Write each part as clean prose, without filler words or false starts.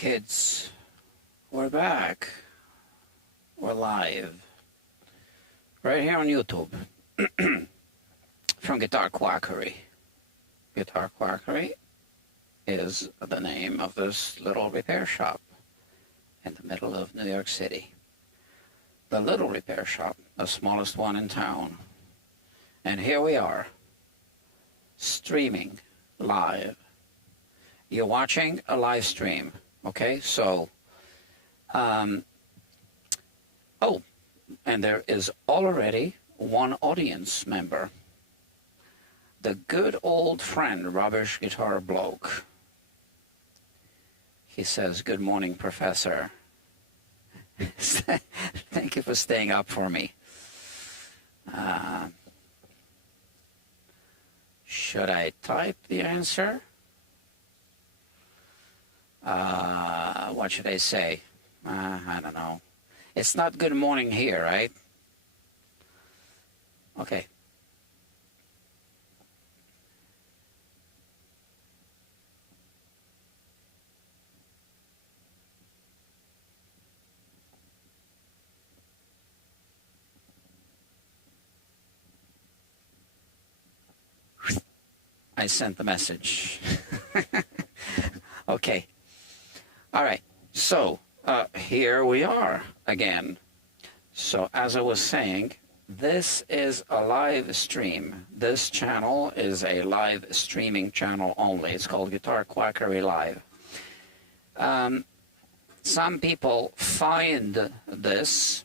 Kids, we're back. We're live. Right here on YouTube. From Guitar Quackery. Guitar Quackery is the name of this little repair shop in the middle of New York City. The little repair shop, the smallest one in town. And here we are, streaming live. You're watching a live stream. Okay, so, oh, and there is already one audience member. The good old friend, Rubbish Guitar Bloke. He says, "Good morning, Professor." Thank you for staying up for me. Should I type the answer? What should I say? I don't know. It's not good morning here, right? Okay. I sent the message. Okay. All right, so here we are again. So as I was saying, this is a live stream. This channel is a live streaming channel only. It's called Guitar Quackery Live. Some people find these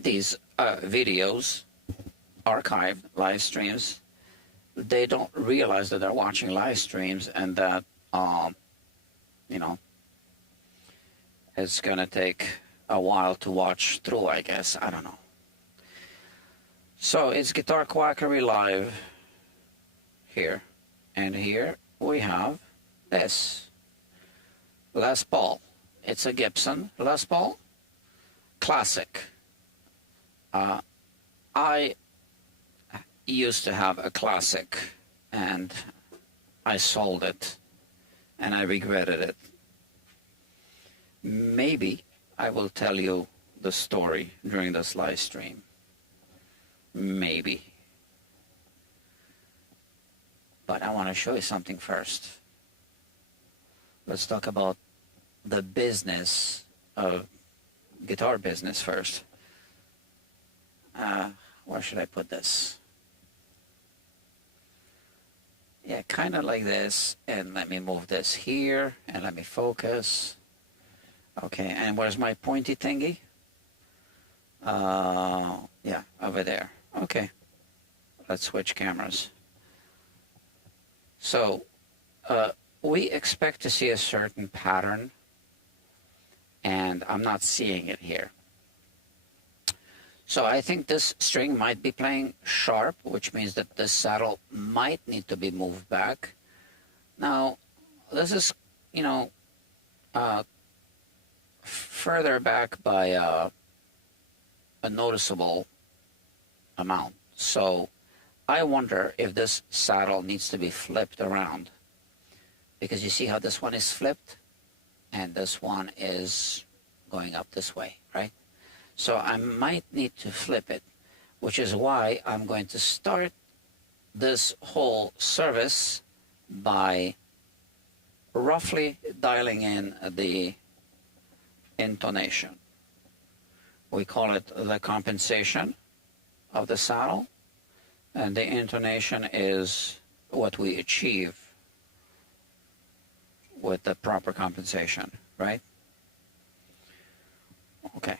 videos, archived live streams. They don't realize that they're watching live streams and that, you know, it's going to take a while to watch through, I guess. I don't know. So it's Guitar Quackery Live here. And here we have this. Les Paul. It's a Gibson Les Paul Classic. I used to have a Classic, and I sold it, and I regretted it. Maybe I will tell you the story during this live stream. Maybe. But I want to show you something first. Let's talk about the business of guitar business first. Where should I put this? Yeah, kind of like this. And let me move this here, and let me focus. Okay, and where's my pointy thingy? Yeah, over there. Okay, let's switch cameras. So, we expect to see a certain pattern, and I'm not seeing it here. So I think this string might be playing sharp, which means that this saddle might need to be moved back. Now, this is, you know, further back by a noticeable amount. So I wonder if this saddle needs to be flipped around, because you see how this one is flipped and this one is going up this way, right? So I might need to flip it, which is why I'm going to start this whole service by roughly dialing in the intonation. We call it the compensation of the saddle, and the intonation is what we achieve with the proper compensation, right? Okay.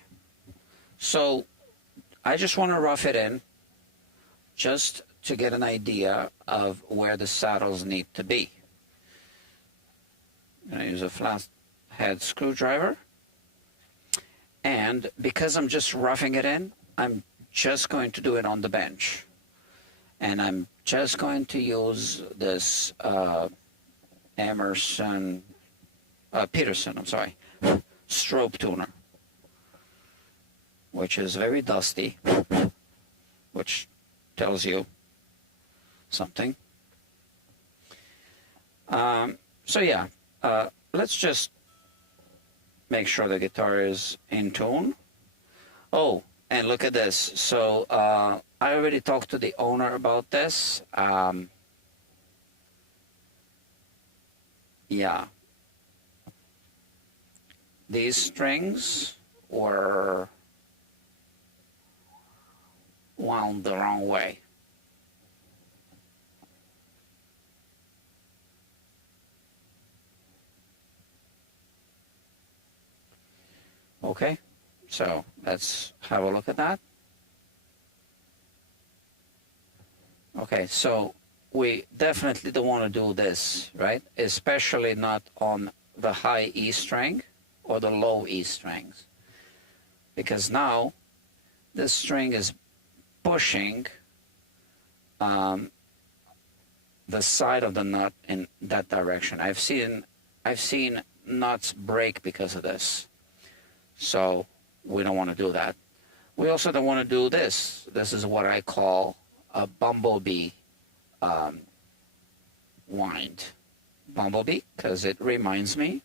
So I just want to rough it in just to get an idea of where the saddles need to be. I'm going to use a flat head screwdriver. And because I'm just roughing it in, I'm just going to do it on the bench. And I'm just going to use this Peterson, strobe tuner, which is very dusty, which tells you something. So yeah, let's just make sure the guitar is in tune. Oh, and look at this. So I already talked to the owner about this. Yeah. These strings were wound the wrong way. Okay, so let's have a look at that. Okay, so we definitely don't want to do this, right? Especially not on the high E string or the low E strings. Because now this string is pushing the side of the nut in that direction. I've seen nuts break because of this. So we don't want to do that. We also don't want to do this. This is what I call a bumblebee wind. Bumblebee, because it reminds me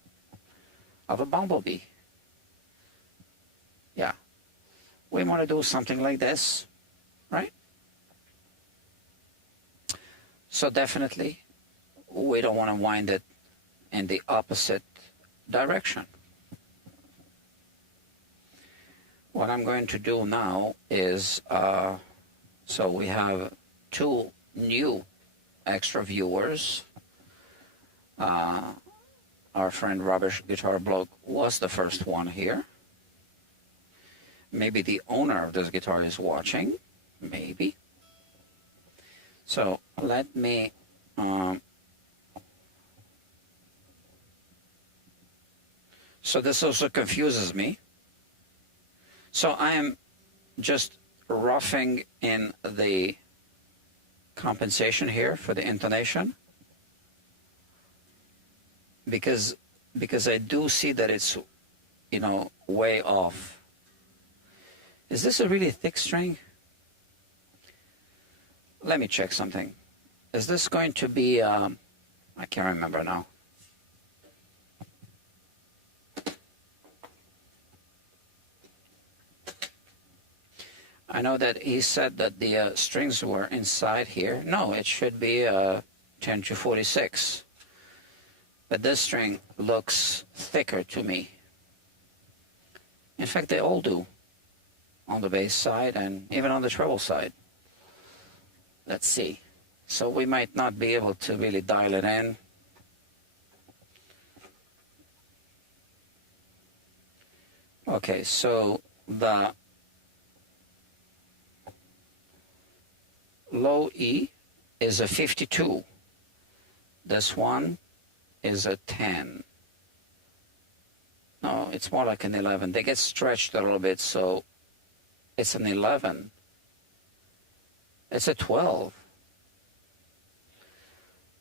of a bumblebee. Yeah. We want to do something like this, right? So definitely, we don't want to wind it in the opposite direction. What I'm going to do now is, so we have 2 new extra viewers. Our friend Rubbish Guitar Blog was the first one here. Maybe the owner of this guitar is watching, maybe. So let me, so this also confuses me. So I am just roughing in the compensation here for the intonation because I do see that it's, you know, way off. Is this a really thick string? Let me check something. Is this going to be, I can't remember now. I know that he said that the strings were inside here. No, it should be 10 to 46. But this string looks thicker to me. In fact, they all do. On the bass side and even on the treble side. Let's see. So we might not be able to really dial it in. Okay, so the low E is a 52. This one is a 10. No, it's more like an 11. They get stretched a little bit, so it's an 11. It's a 12.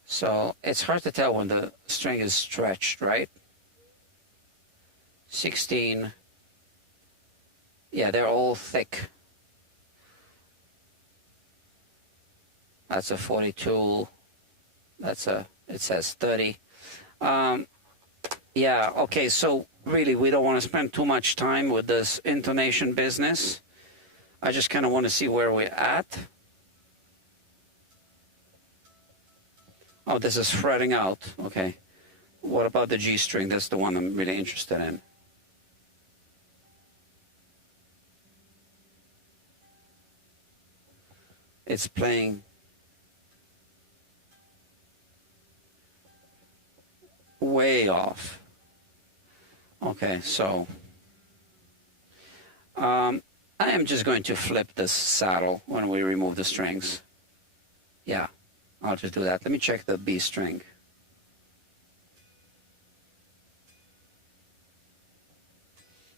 So it's hard to tell when the string is stretched, right? 16. Yeah, they're all thick. That's a 42. That's a, it says 30. Yeah, okay, so really we don't want to spend too much time with this intonation business. I just kind of want to see where we're at. Oh, this is fretting out. Okay. What about the G string? That's the one I'm really interested in. It's playing way off. Okay, so I am just going to flip this saddle when we remove the strings. Yeah, I'll just do that. Let me check the B string.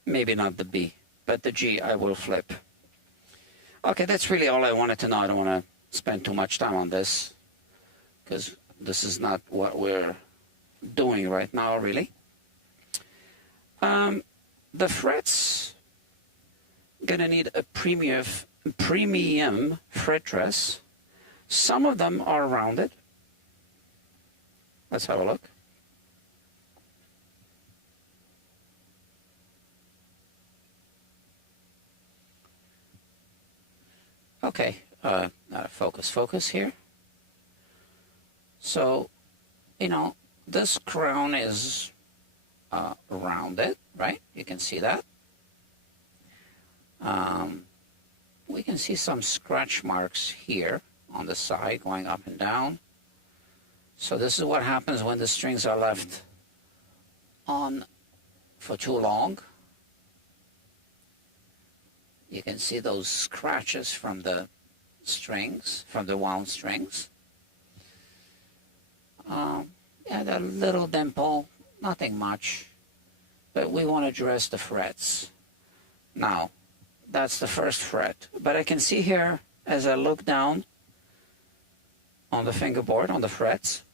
Maybe not the B, but the G I will flip. Okay, that's really all I wanted to know. I don't want to spend too much time on this because this is not what we're doing right now, really. The frets gonna need a premium fret dress. Some of them are rounded. Let's have a look. Okay, focus here. So, you know, this crown is rounded, right? You can see that. We can see some scratch marks here on the side going up and down. So this is what happens when the strings are left on for too long. You can see those scratches from the strings, from the wound strings. Yeah, that little dimple, nothing much, but we want to address the frets. Now, that's the first fret, but I can see here as I look down on the fingerboard, on the frets,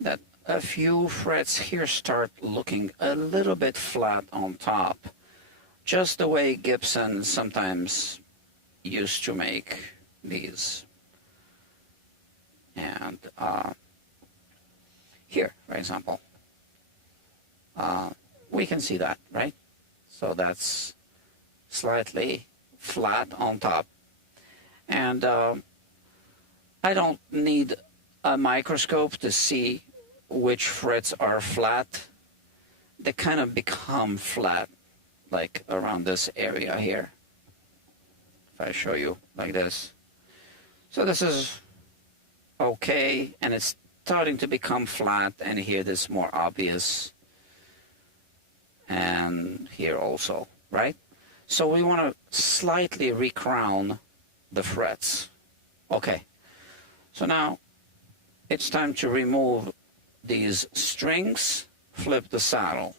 that a few frets here start looking a little bit flat on top, just the way Gibson sometimes used to make these. And here, for example, we can see that, right? So that's slightly flat on top. And I don't need a microscope to see which frets are flat. They kind of become flat, like around this area here. If I show you like this. So this is okay, and it's starting to become flat, and here this is more obvious, and here also, right? So we want to slightly recrown the frets. Okay, so now it's time to remove these strings, flip the saddle.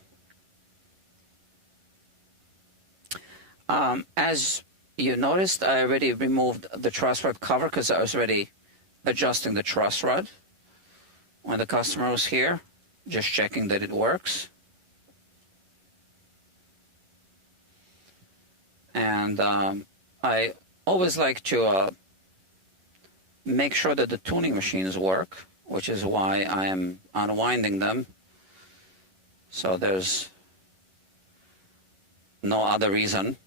As you noticed, I already removed the truss rod cover because I was already adjusting the truss rod when the customer was here, just checking that it works. And I always like to make sure that the tuning machines work, which is why I am unwinding them. So there's no other reason.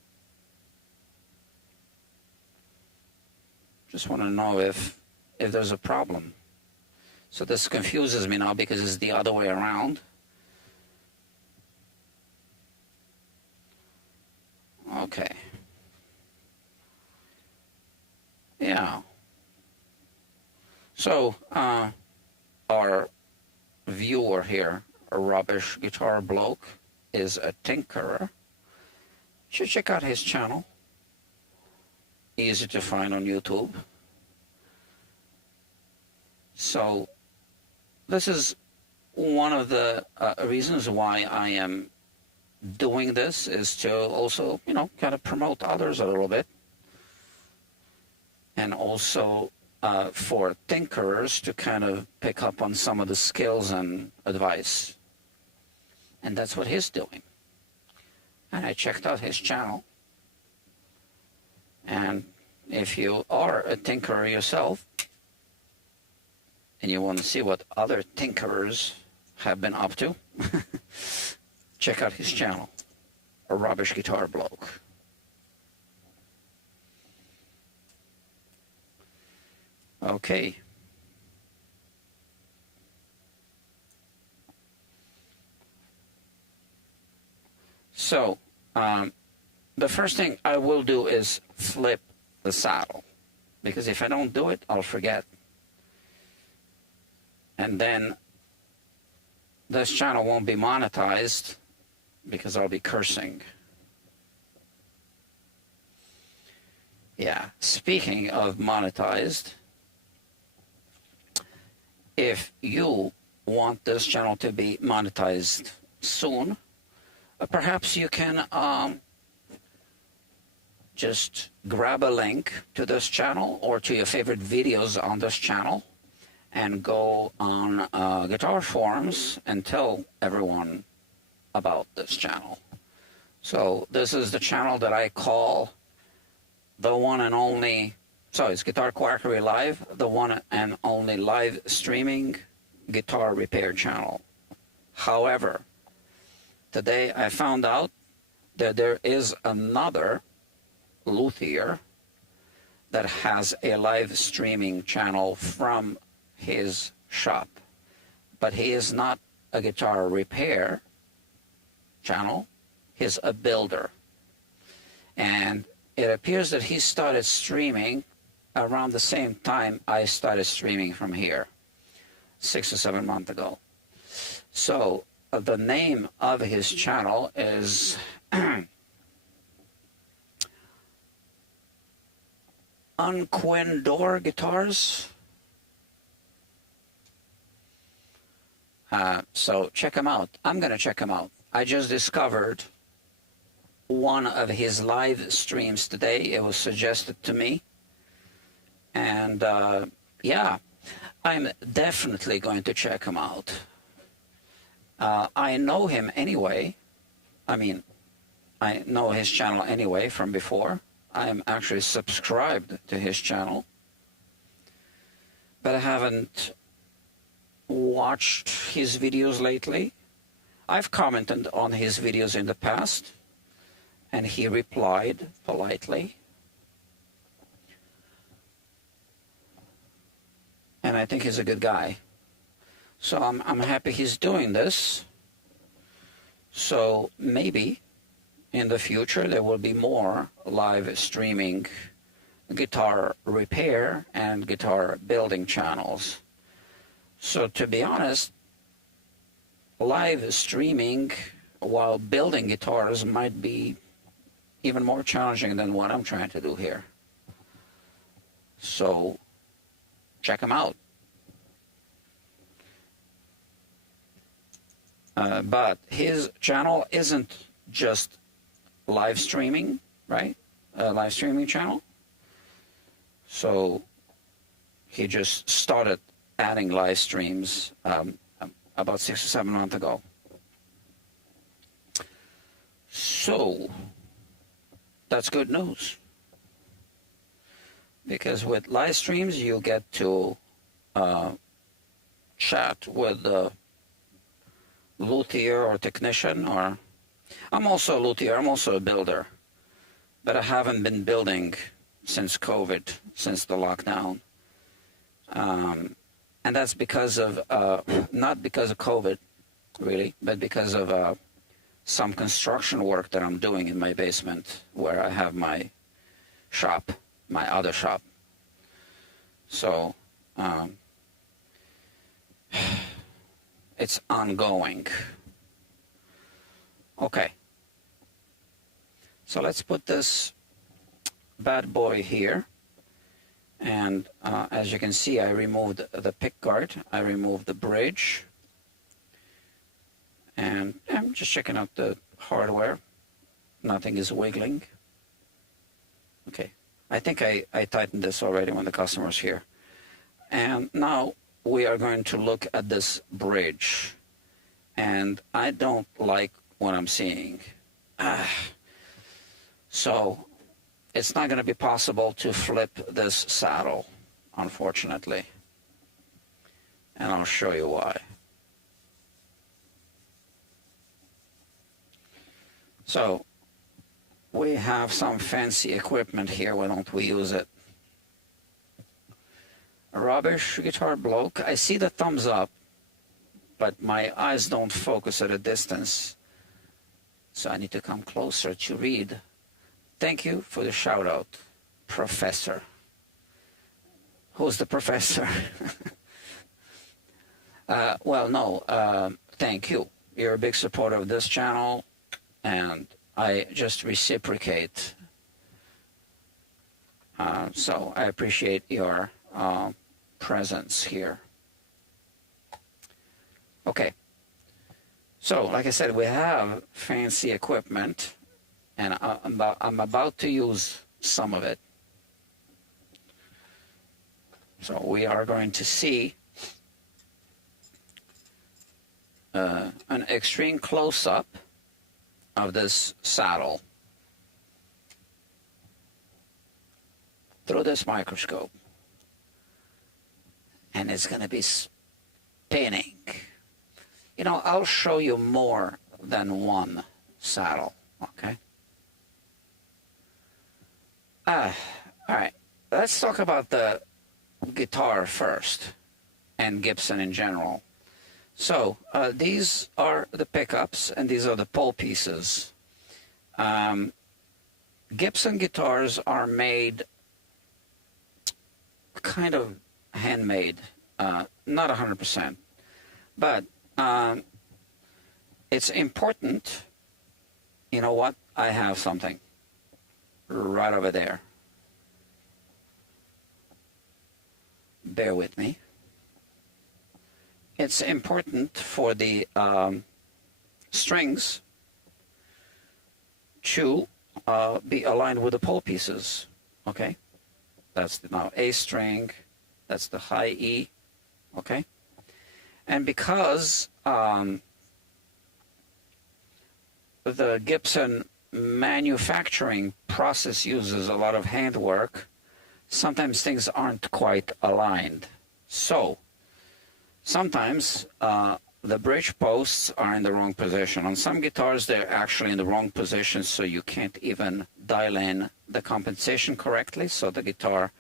Just want to know if there's a problem. So this confuses me now because it's the other way around. Okay. Yeah. So our viewer here, a rubbish guitar bloke, is a tinkerer. You should check out his channel. Easy to find on YouTube. So this is one of the reasons why I am doing this, is to also, you know, kind of promote others a little bit. And also for tinkerers to kind of pick up on some of the skills and advice. And that's what he's doing. And I checked out his channel. And if you are a tinkerer yourself, and you want to see what other tinkerers have been up to, check out his channel, A Rubbish Guitar Bloke. Okay. So, the first thing I will do is flip the saddle, because if I don't do it, I'll forget. And then this channel won't be monetized because I'll be cursing. Yeah, speaking of monetized, if you want this channel to be monetized soon, perhaps you can just grab a link to this channel or to your favorite videos on this channel and go on guitar forums and tell everyone about this channel. So this is the channel that I call the one and only, so it's Guitar Quackery Live, the one and only live streaming guitar repair channel. However, today I found out that there is another luthier that has a live streaming channel from his shop, but he is not a guitar repair channel. He's a builder. And it appears that he started streaming around the same time I started streaming from here, 6 or 7 months ago. So the name of his channel is Unquindor Guitars. So check him out. I'm going to check him out. I just discovered one of his live streams today. It was suggested to me. And yeah, I'm definitely going to check him out. I know him anyway. I mean, I know his channel anyway from before. I'm actually subscribed to his channel, but I haven't watched his videos lately. I've commented on his videos in the past, and he replied politely. And I think he's a good guy. So I'm happy he's doing this. So maybe in the future there will be more live streaming guitar repair and guitar building channels. So to be honest, live streaming while building guitars might be even more challenging than what I'm trying to do here. So check them out. But his channel isn't just live streaming, right? A live streaming channel. So he just started adding live streams about 6 or 7 months ago. So that's good news, because with live streams you get to chat with the luthier or technician. Or I'm also a luthier, I'm also a builder, but I haven't been building since COVID, since the lockdown. And that's because of, not because of COVID, really, but because of some construction work that I'm doing in my basement where I have my shop, my other shop. So it's ongoing. Okay. So let's put this bad boy here. And as you can see, I removed the pick guard. I removed the bridge. And I'm just checking out the hardware. Nothing is wiggling. Okay. I think I tightened this already when the customer's here. And now we are going to look at this bridge. And I don't like what I'm seeing. So it's not going to be possible to flip this saddle, unfortunately. And I'll show you why. So we have some fancy equipment here. Why don't we use it? Rubbish guitar bloke. I see the thumbs up, but my eyes don't focus at a distance. So I need to come closer to read. Thank you for the shout out, Professor. Who's the professor? Well, no, thank you. You're a big supporter of this channel, and I just reciprocate. So I appreciate your presence here. Okay. So, like I said, we have fancy equipment, and I'm about to use some of it. So we are going to see an extreme close-up of this saddle through this microscope. And it's going to be spinning. You know, I'll show you more than one saddle, okay? All right. let's talk about the guitar first and Gibson in general. So these are the pickups and these are the pole pieces. Gibson guitars are made kind of handmade, not 100%, but it's important. You know what? I have something right over there. Bear with me. It's important for the strings to be aligned with the pole pieces. Okay, that's the now A string, that's the high E. Okay, and because the Gibson manufacturing process uses a lot of handwork, sometimes things aren't quite aligned. So sometimes the bridge posts are in the wrong position. On some guitars, they're actually in the wrong position, so you can't even dial in the compensation correctly, so the guitar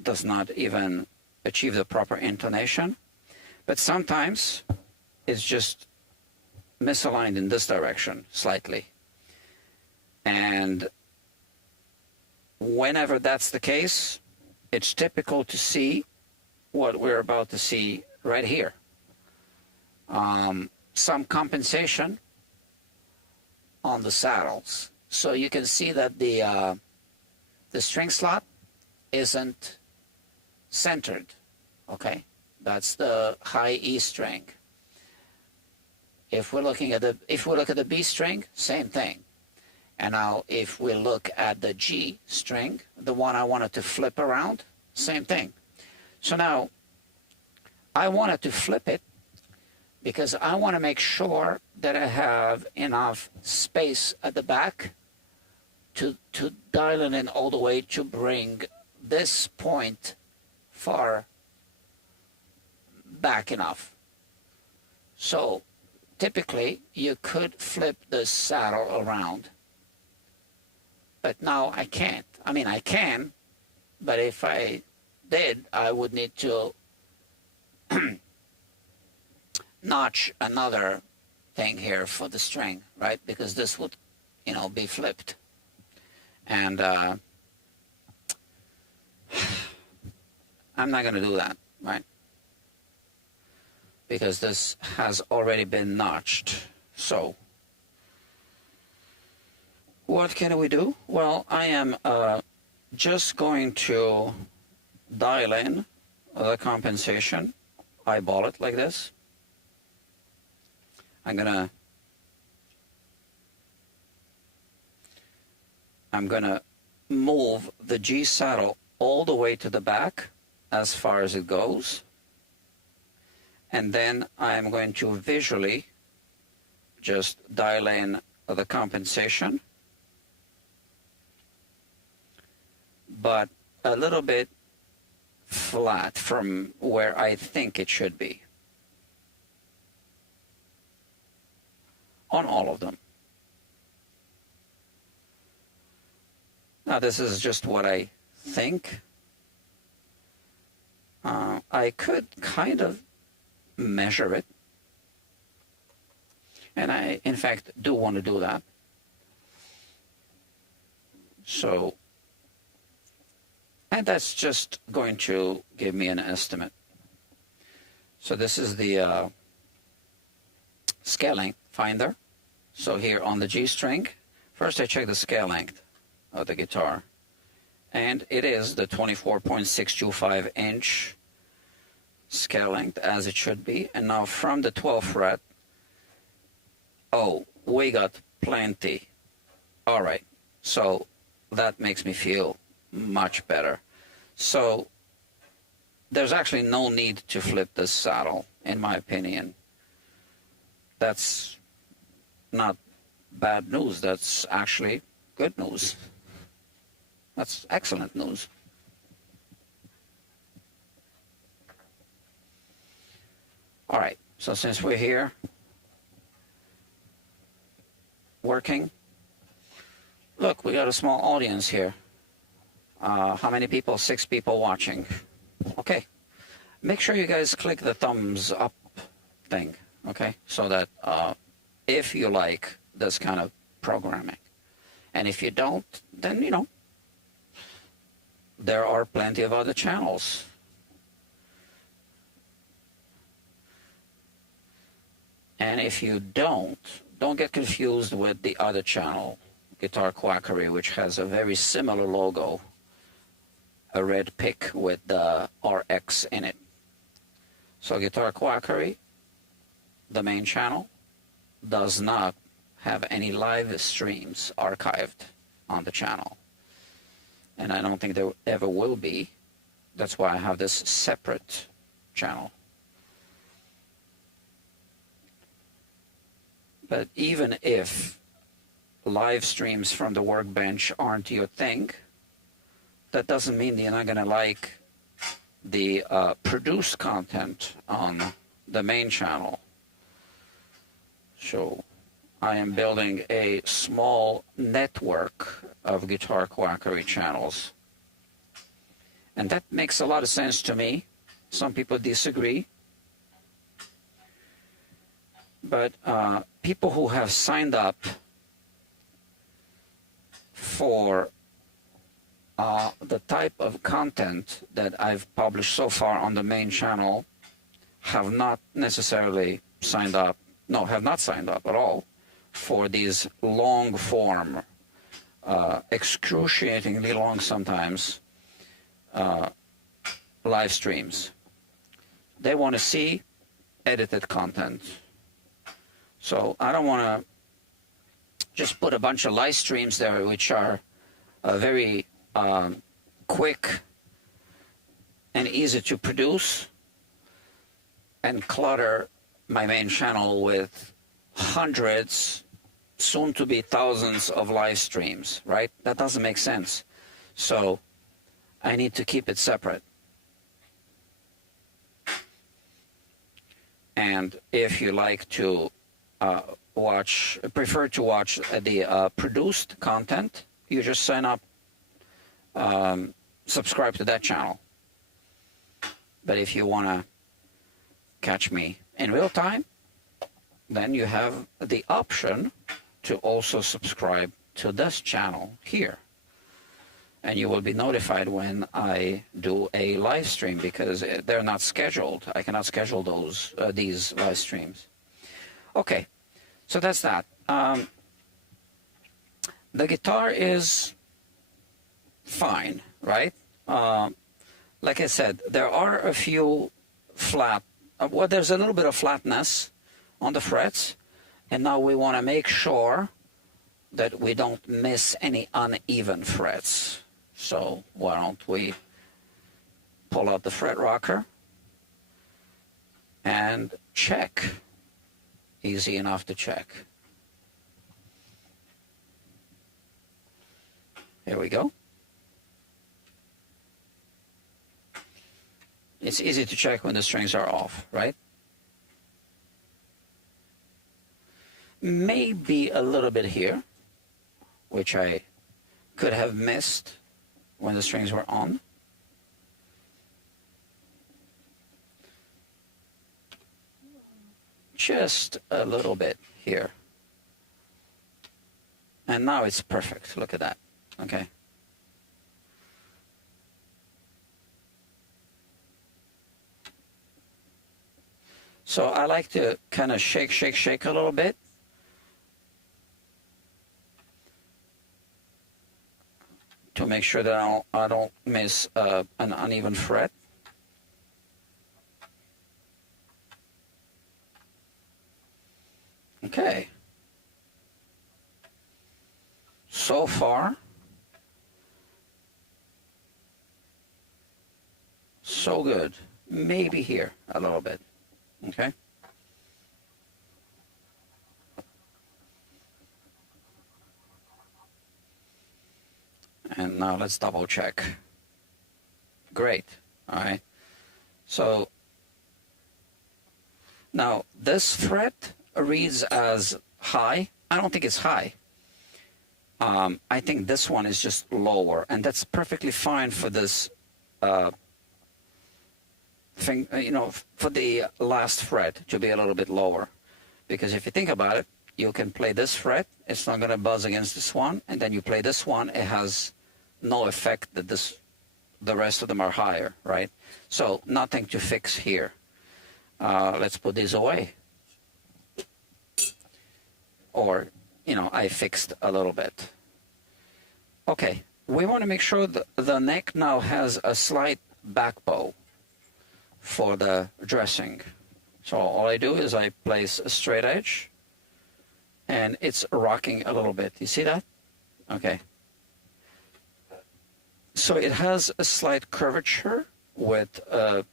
does not even achieve the proper intonation. But sometimes it's just misaligned in this direction slightly. And whenever that's the case, it's typical to see what we're about to see right here. Some compensation on the saddles. So you can see that the string slot isn't centered. Okay, that's the high E string. If we're looking at the B string, same thing. And now if we look at the G string, the one I wanted to flip around, same thing. So now I wanted to flip it because I want to make sure that I have enough space at the back to dial it in all the way to bring this point far back enough. So typically you could flip the saddle around, but now I can't. I mean, I can, but if I did, I would need to notch another thing here for the string, right? Because this would, you know, be flipped. And I'm not going to do that, right? Because this has already been notched. So what can we do? Well, I am just going to dial in the compensation, eyeball it like this. I'm gonna move the G saddle all the way to the back as far as it goes, and then I'm going to visually just dial in the compensation, but a little bit flat from where I think it should be on all of them. Now this is just what I think. I could kind of measure it, and I in fact do want to do that. So, and that's just going to give me an estimate. So this is the scale length finder. So here on the G string, first I check the scale length of the guitar, and it is the 24.625 inch scale length as it should be. And now from the 12th fret, oh, we got plenty. All right, so that makes me feel much better. So there's actually no need to flip this saddle, in my opinion. That's not bad news. That's actually good news. That's excellent news. All right, so since we're here working, look, we got a small audience here. How many people? 6 people watching. Okay. Make sure you guys click the thumbs up thing, okay? So that if you like this kind of programming. And if you don't, then, you know, there are plenty of other channels. And if you don't get confused with the other channel, Guitar Quackery, which has a very similar logo, a red pick with the RX in it. So Guitar Quackery, the main channel, does not have any live streams archived on the channel. And I don't think there ever will be. That's why I have this separate channel. But even if live streams from the workbench aren't your thing, that doesn't mean you're not going to like the produced content on the main channel. So I am building a small network of Guitar Quackery channels. And that makes a lot of sense to me. Some people disagree. But people who have signed up for the type of content that I've published so far on the main channel have not necessarily signed up, no, have not signed up at all for these long form, excruciatingly long sometimes, live streams. They want to see edited content. So I don't want to just put a bunch of live streams there which are very quick and easy to produce and clutter my main channel with hundreds, soon to be thousands of live streams, right? That doesn't make sense. So I need to keep it separate. And if you like to prefer to watch the produced content, you just sign up, subscribe to that channel. But if you want to catch me in real time, then you have the option to also subscribe to this channel here. And you will be notified when I do a live stream, because they're not scheduled. I cannot schedule these live streams. Okay, so that's that. The guitar is fine, right? Like I said, there are a few flat, well, there's a little bit of flatness on the frets, and now we want to make sure that we don't miss any uneven frets. So why don't we pull out the fret rocker and check. Easy enough to check. Here we go. It's easy to check when the strings are off, right? Maybe a little bit here, which I could have missed when the strings were on. Just a little bit here. And now it's perfect. Look at that. Okay. So I like to kind of shake a little bit. To make sure that I don't miss an uneven fret. Okay. So far, so good. Maybe here a little bit. Okay. And now let's double check. Great. All right. So now this fret reads as high. I don't think it's high. I think this one is just lower, and that's perfectly fine for this thing, for the last fret to be a little bit lower. Because if you think about it, you can play this fret, it's not going to buzz against this one, and then you play this one, it has no effect that the rest of them are higher, right? So nothing to fix here. Let's put these away. Or, I fixed a little bit. Okay, we want to make sure that the neck now has a slight back bow for the dressing. So all I do is I place a straight edge, and it's rocking a little bit. You see that? Okay. So it has a slight curvature with a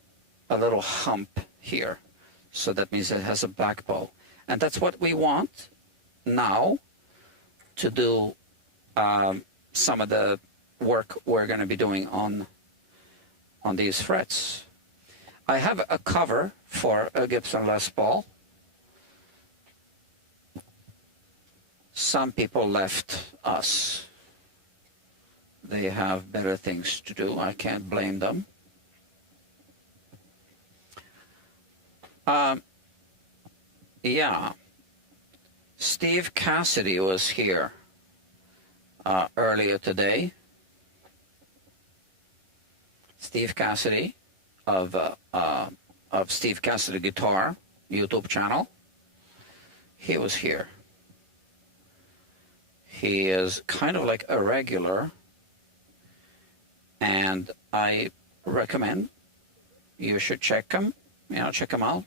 little hump here. So that means it has a back bow. And that's what we want now to do some of the work we're going to be doing on these frets. I have a cover for a Gibson Les Paul. Some people left us. They have better things to do. I can't blame them. Yeah. Steve Cassidy was here earlier today. Steve Cassidy of Steve Cassidy Guitar YouTube channel. He was here. He is kind of like a regular, and I recommend you should check him. Check him out.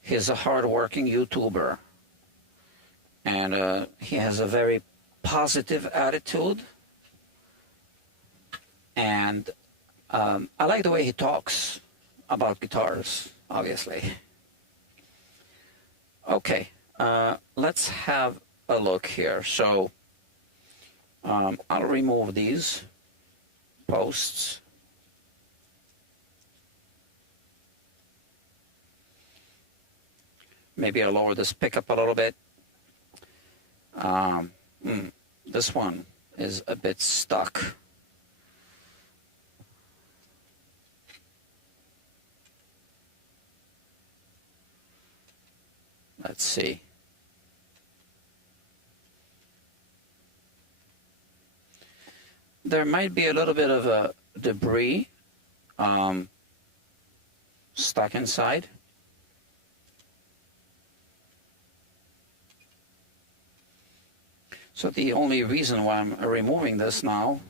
He's a hard-working YouTuber, and he has a very positive attitude, and I like the way he talks about guitars, obviously. Okay, let's have a look here. So I'll remove these posts. Maybe I'll lower this pickup a little bit. This one is a bit stuck. Let's see. There might be a little bit of a debris stuck inside. So the only reason why I'm removing this now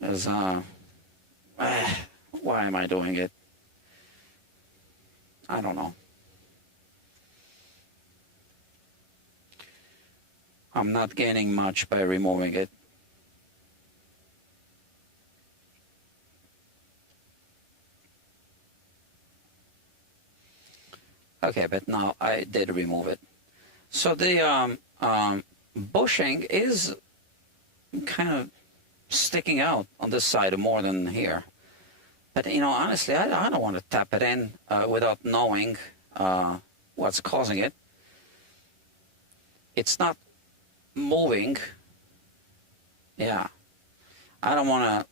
is, why am I doing it? I don't know. I'm not gaining much by removing it. Okay, but now I did remove it. So the bushing is kind of sticking out on this side more than here. But honestly, I don't want to tap it in without knowing what's causing it. It's not moving. Yeah, I don't want to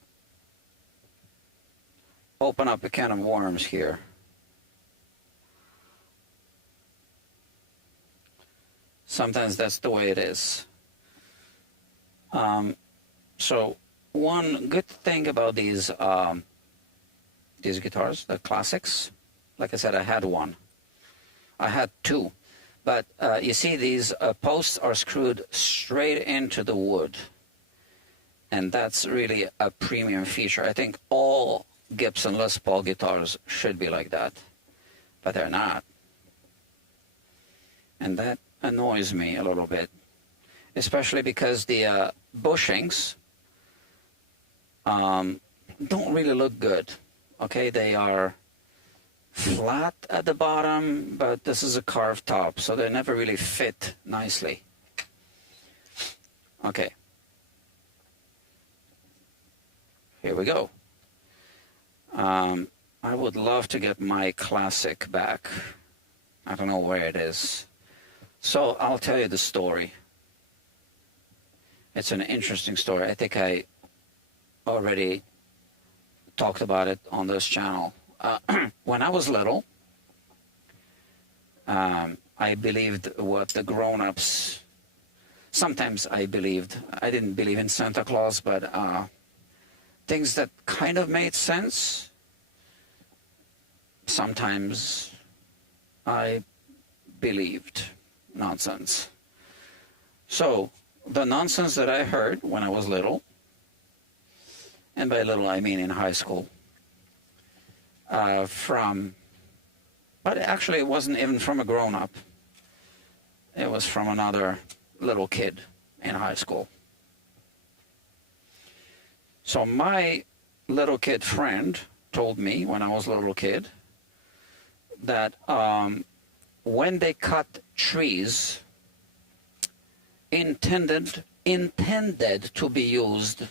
open up a can of worms here. Sometimes that's the way it is. So one good thing about these guitars, the classics, like I said, I had one. I had two. But you see, these posts are screwed straight into the wood. And that's really a premium feature. I think all Gibson Les Paul guitars should be like that. But they're not. And that annoys me a little bit. Especially because the bushings don't really look good. Okay, they are flat at the bottom, but this is a carved top, so they never really fit nicely. Okay. Here we go. I would love to get my Classic back. I don't know where it is. So I'll tell you the story. It's an interesting story. I think I already talked about it on this channel. When I was little, I believed what the grown-ups, sometimes I didn't believe in Santa Claus, but things that kind of made sense, sometimes I believed nonsense. So the nonsense that I heard when I was little, and by little I mean in high school, but actually it wasn't even from a grown-up. It was from another little kid in high school. So my little kid friend told me when I was a little kid that when they cut trees intended to be used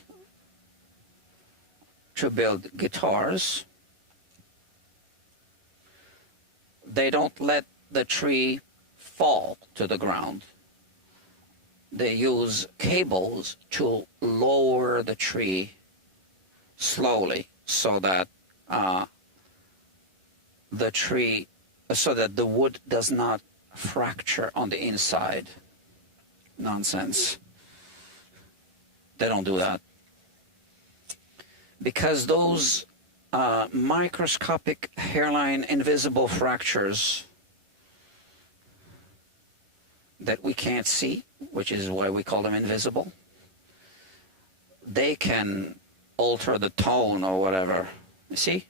to build guitars, they don't let the tree fall to the ground. They use cables to lower the tree slowly so that the wood does not fracture on the inside. Nonsense. They don't do that. Because those microscopic hairline invisible fractures that we can't see, which is why we call them invisible, they can alter the tone or whatever. You see?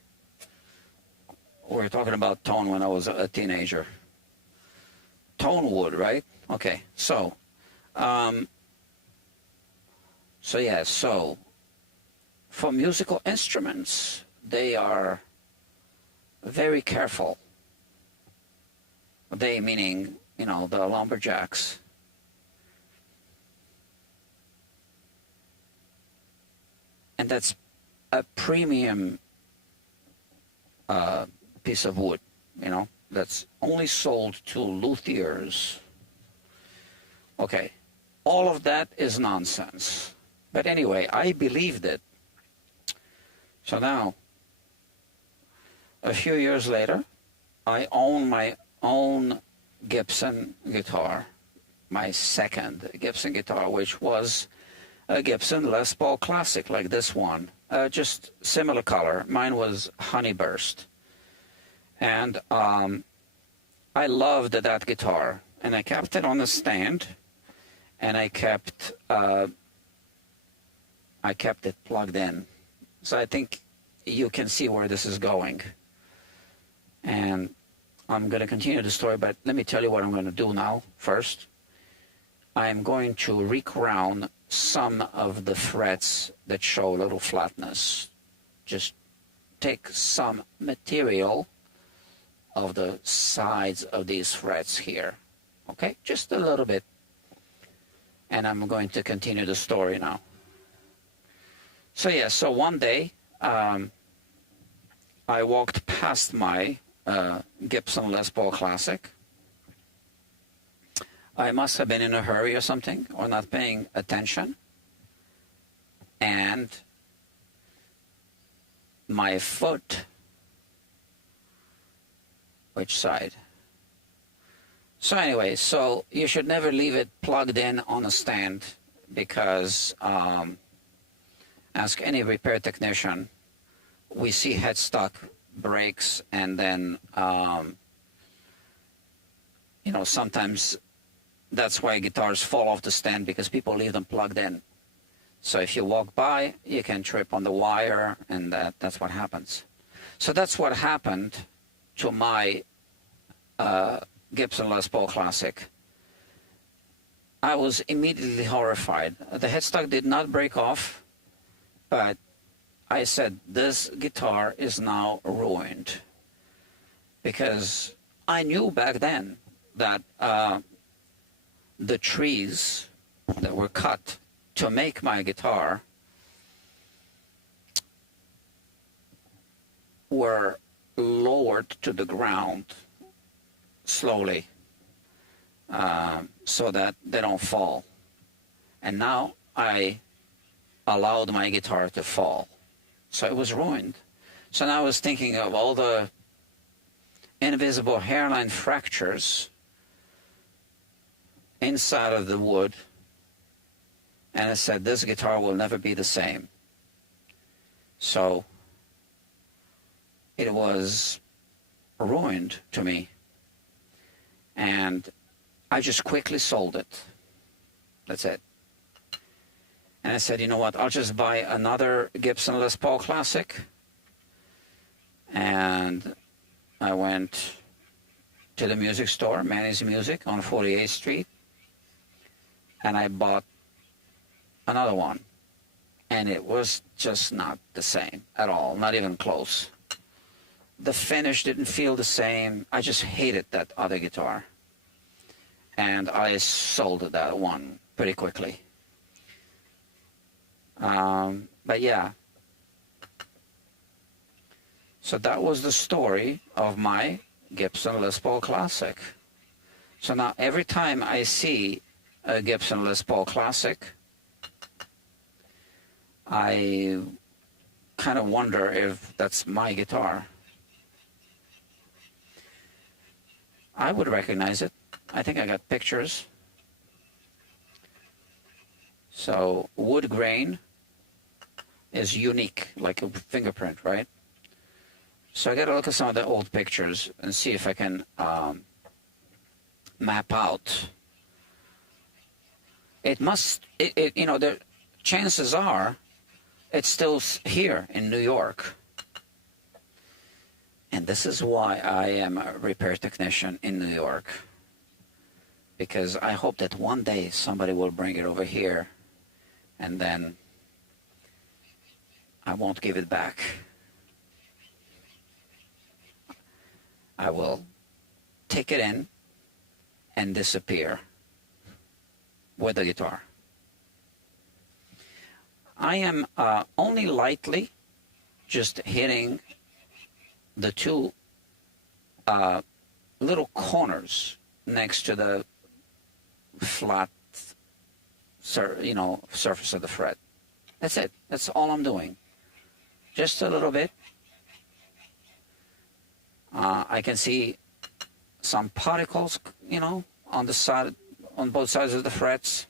We were talking about tone when I was a teenager. Tone wood, right? Okay, so for musical instruments, they are very careful. They meaning, the lumberjacks. And that's a premium piece of wood, that's only sold to luthiers. Okay, all of that is nonsense. But anyway, I believed it. So now, a few years later, I own my own Gibson guitar, my second Gibson guitar, which was a Gibson Les Paul Classic, like this one, just similar color. Mine was Honeyburst. And I loved that guitar, and I kept it on the stand, and I kept it plugged in. So I think you can see where this is going. And I'm going to continue the story, but let me tell you what I'm going to do now first. I'm going to recrown some of the frets that show a little flatness. Just take some material of the sides of these frets here. Okay? Just a little bit. And I'm going to continue the story now. So one day, I walked past my Gibson Les Paul Classic. I must have been in a hurry or something, or not paying attention. And my foot, which side? So anyway, you should never leave it plugged in on a stand, because ask any repair technician. We see headstock breaks, and then sometimes that's why guitars fall off the stand, because people leave them plugged in. So if you walk by, you can trip on the wire, and that's what happens. So that's what happened to my Gibson Les Paul Classic. I was immediately horrified. The headstock did not break off, but I said, this guitar is now ruined. Because I knew back then that the trees that were cut to make my guitar were lowered to the ground slowly, so that they don't fall. And now I allowed my guitar to fall. So it was ruined. So now I was thinking of all the invisible hairline fractures inside of the wood, and I said, this guitar will never be the same. So it was ruined to me, and I just quickly sold it. That's it. And I said, you know what, I'll just buy another Gibson Les Paul Classic. And I went to the music store, Manny's Music on 48th Street, and I bought another one. And it was just not the same at all, not even close. The finish didn't feel the same. I just hated that other guitar. And I sold that one pretty quickly. But yeah. So that was the story of my Gibson Les Paul Classic. So now every time I see a Gibson Les Paul Classic, I kind of wonder if that's my guitar. I would recognize it. I think I got pictures. So wood grain is unique, like a fingerprint, right? So I got to look at some of the old pictures and see if I can map out. It must, you know, the chances are it's still here in New York. And this is why I am a repair technician in New York. Because I hope that one day somebody will bring it over here, and then I won't give it back. I will take it in and disappear with the guitar. I am only lightly just hitting the two little corners next to the flat, you know, surface of the fret. That's it. That's all I'm doing. Just a little bit. I can see some particles, you know, on the side, on both sides of the frets.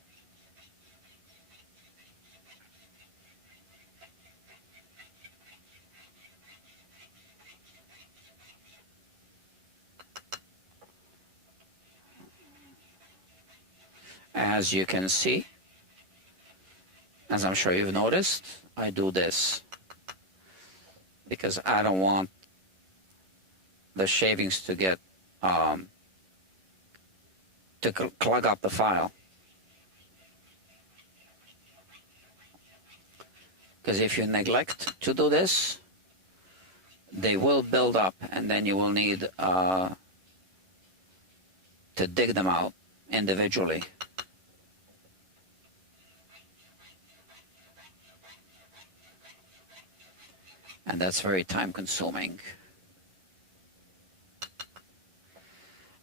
As you can see, as I'm sure you've noticed, I do this because I don't want the shavings to get to clog up the file. Because if you neglect to do this, they will build up, and then you will need to dig them out individually. And that's very time consuming.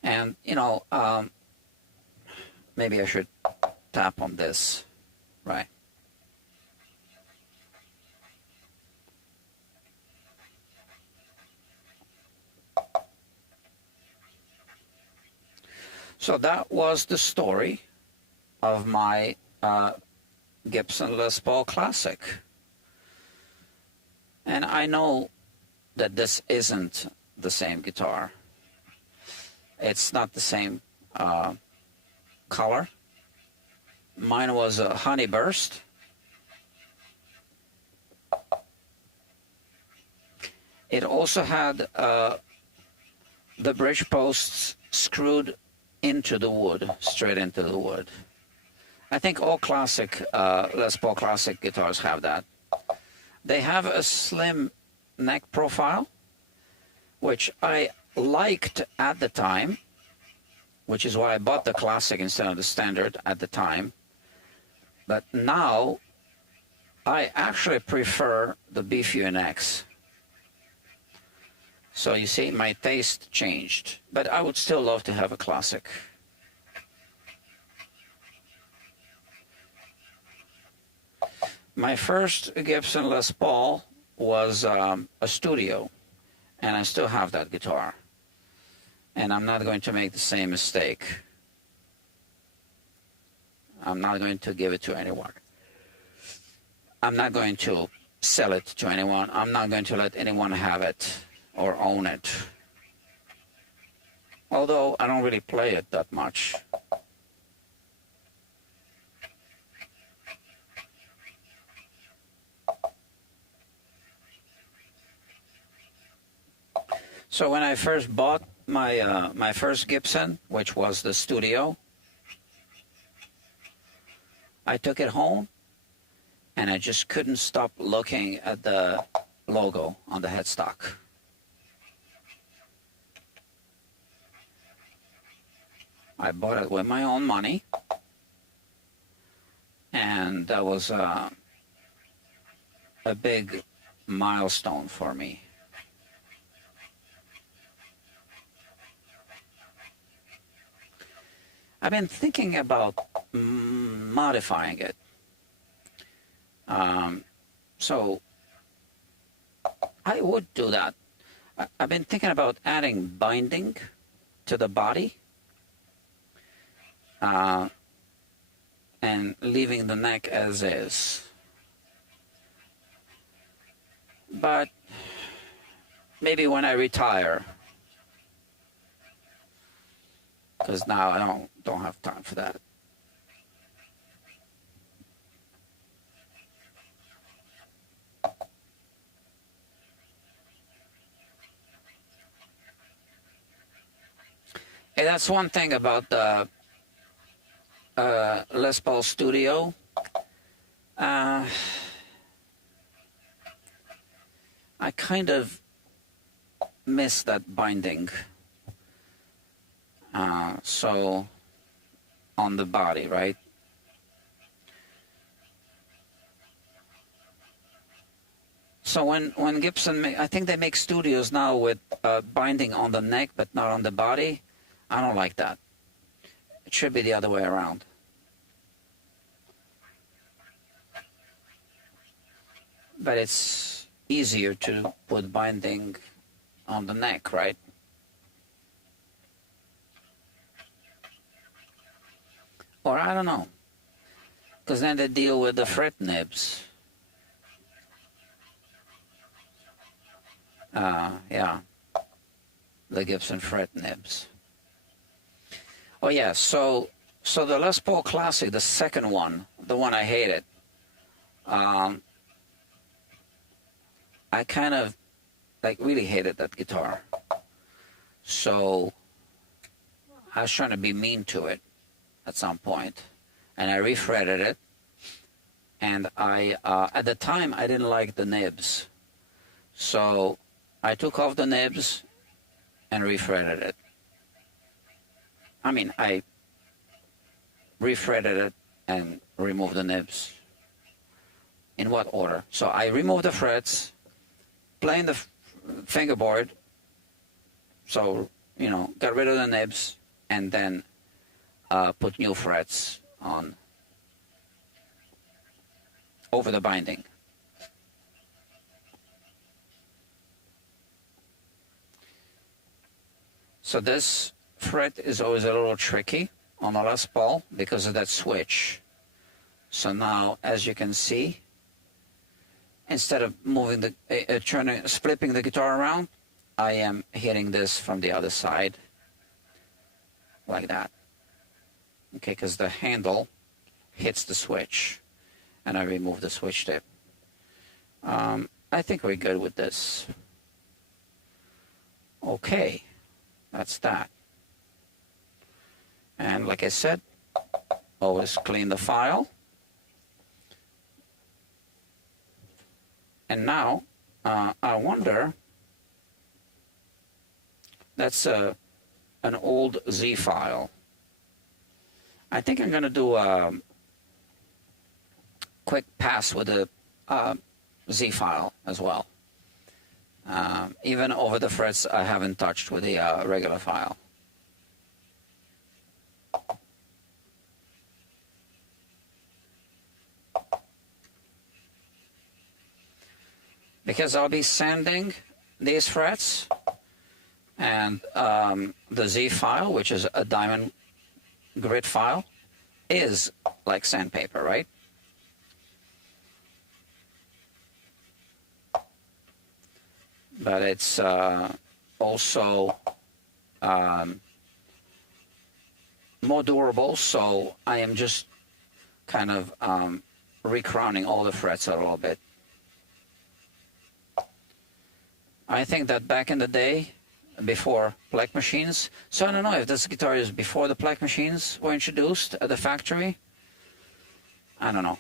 And, you know, maybe I should tap on this, right? So that was the story of my Gibson Les Paul Classic. And I know that this isn't the same guitar. It's not the same color. Mine was a honey burst. It also had the bridge posts screwed into the wood, straight into the wood. I think all classic Les Paul Classic guitars have that. They have a slim neck profile, which I liked at the time, which is why I bought the Classic instead of the Standard at the time. But now I actually prefer the beefier necks. So you see, my taste changed, but I would still love to have a Classic. My first Gibson Les Paul was a studio, and I still have that guitar. And I'm not going to make the same mistake. I'm not going to give it to anyone. I'm not going to sell it to anyone. I'm not going to let anyone have it or own it. Although I don't really play it that much. So when I first bought my first Gibson, which was the studio, I took it home and I just couldn't stop looking at the logo on the headstock. I bought it with my own money, and that was a big milestone for me. I've been thinking about modifying it. So I would do that. I've been thinking about adding binding to the body and leaving the neck as is. But maybe when I retire, because now I don't have time for that. Hey, that's one thing about the Les Paul Studio. I kind of miss that binding. So on the body, right? So when Gibson, I think they make studios now with binding on the neck but not on the body. I don't like that. It should be the other way around. But it's easier to put binding on the neck, right? Or I don't know, because then they deal with the fret nibs. Yeah, the Gibson fret nibs. Oh yeah, so the Les Paul Classic, the second one, the one I hated, I kind of really hated that guitar. So I was trying to be mean to it at some point, and I refretted it, and I at the time I didn't like the nibs, so I took off the nibs and refretted it. I mean, I refretted it and removed the nibs. In what order? So I removed the frets, playing the fingerboard, so got rid of the nibs, and then put new frets on over the binding. So this fret is always a little tricky on the Les Paul because of that switch. So now, as you can see, instead of moving the flipping the guitar around, I am hitting this from the other side like that. Okay, because the handle hits the switch, and I remove the switch tip. I think we're good with this. Okay, that's that. And like I said, always clean the file. And now, I wonder, that's an old Z file. I think I'm going to do a quick pass with the Z file as well. Even over the frets I haven't touched with the regular file. because I'll be sanding these frets, and the Z file, which is a diamond grit file, is like sandpaper, right? But it's also more durable, so I am just kind of recrowning all the frets a little bit. I think that back in the day, before plaque machines, so I don't know if this guitar is before the plaque machines were introduced at the factory. I don't know.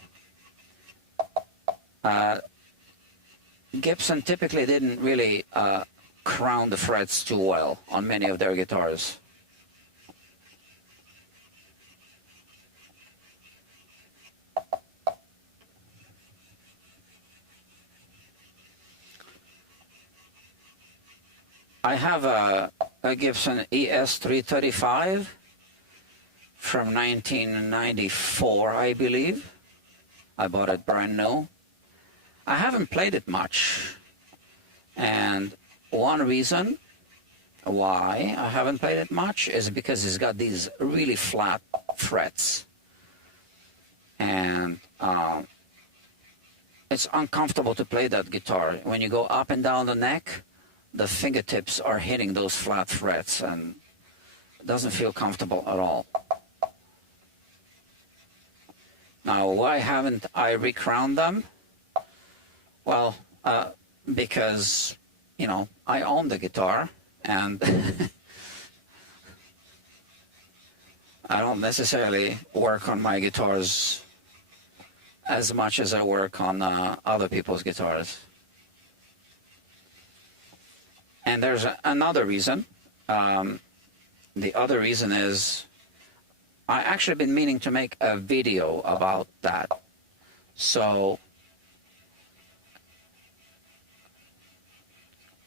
Gibson typically didn't really crown the frets too well on many of their guitars. I have a Gibson ES335 from 1994, I believe. I bought it brand new. I haven't played it much, and one reason why I haven't played it much is because it's got these really flat frets, and it's uncomfortable to play that guitar. When you go up and down the neck, the fingertips are hitting those flat frets, and it doesn't feel comfortable at all. Now, why haven't I recrowned them? Well, because, you know, I own the guitar, and I don't necessarily work on my guitars as much as I work on other people's guitars. And there's another reason. The other reason is I actually been meaning to make a video about that. So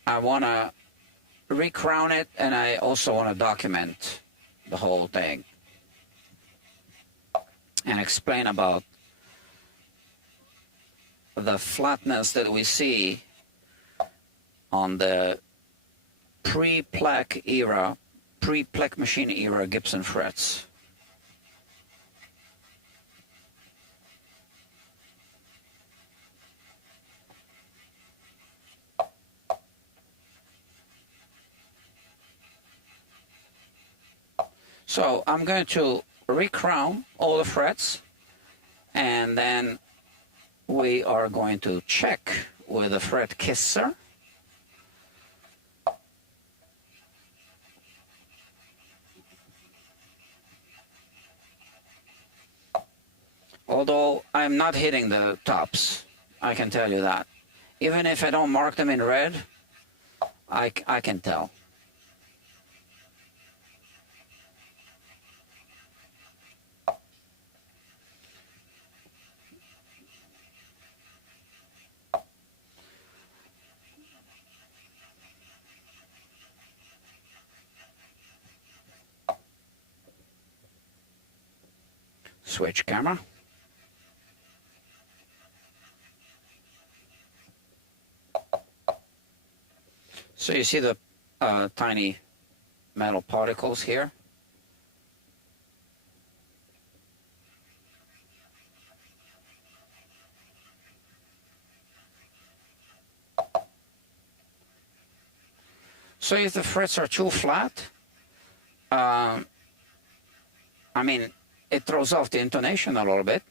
I want to recrown it, and I also want to document the whole thing and explain about the flatness that we see on the pre-plaque era, pre-plaque machine era Gibson frets. So I'm going to recrown all the frets, and then we are going to check with a fret kisser. Although I'm not hitting the tops, I can tell you that. Even if I don't mark them in red, I can tell. Switch camera. So you see the tiny metal particles here? So if the frets are too flat, I mean, it throws off the intonation a little bit.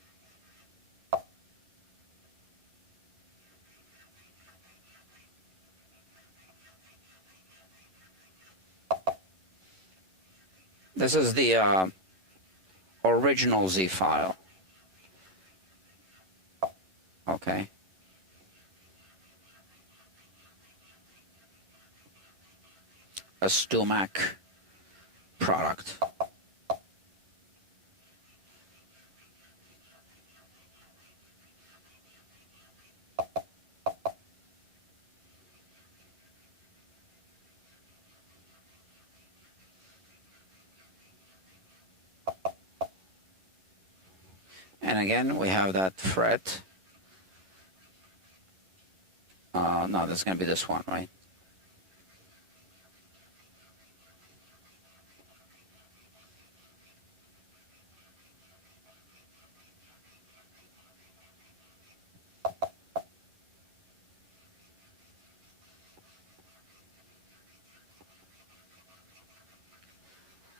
This is the original Z file. Okay. A StewMac product. And again, we have that fret no, that's going to be this one, right?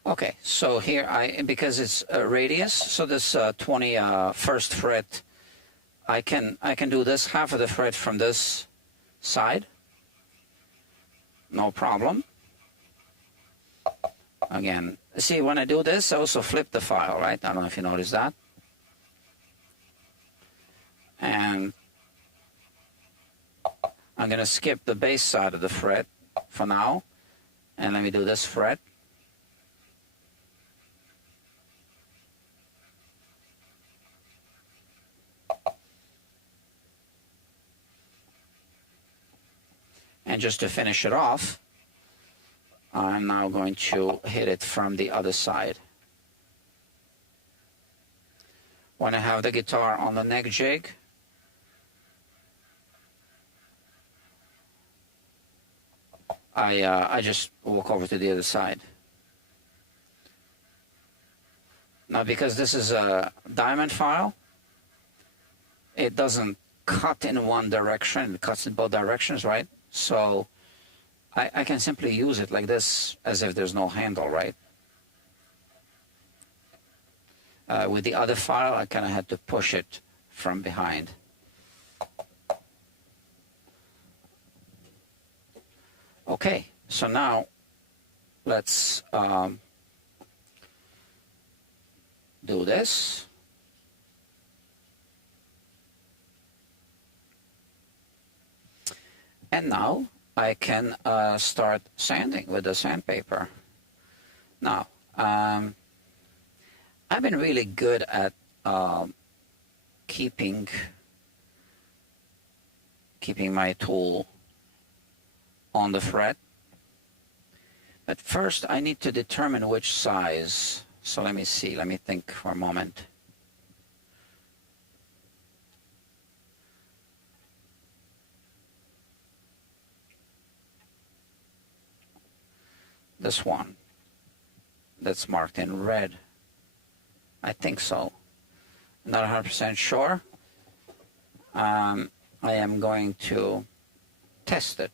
Okay, so here because it's a radius, so this 21st fret, I can do this half of the fret from this side, no problem. Again, see, when I do this, I also flip the file, right? I don't know if you noticed that. And I'm going to skip the bass side of the fret for now, and let me do this fret. And just to finish it off, I'm now going to hit it from the other side. When I have the guitar on the neck jig, I just walk over to the other side. Now, because this is a diamond file, it doesn't cut in one direction, it cuts in both directions, right? So I can simply use it like this as if there's no handle, right? With the other file, I kind of had to push it from behind. Okay, so now let's do this. And now I can start sanding with the sandpaper. Now, I've been really good at keeping my tool on the fret. But first, I need to determine which size. So let me see. Let me think for a moment. This one that's marked in red. I think so. Not 100% sure. I am going to test it.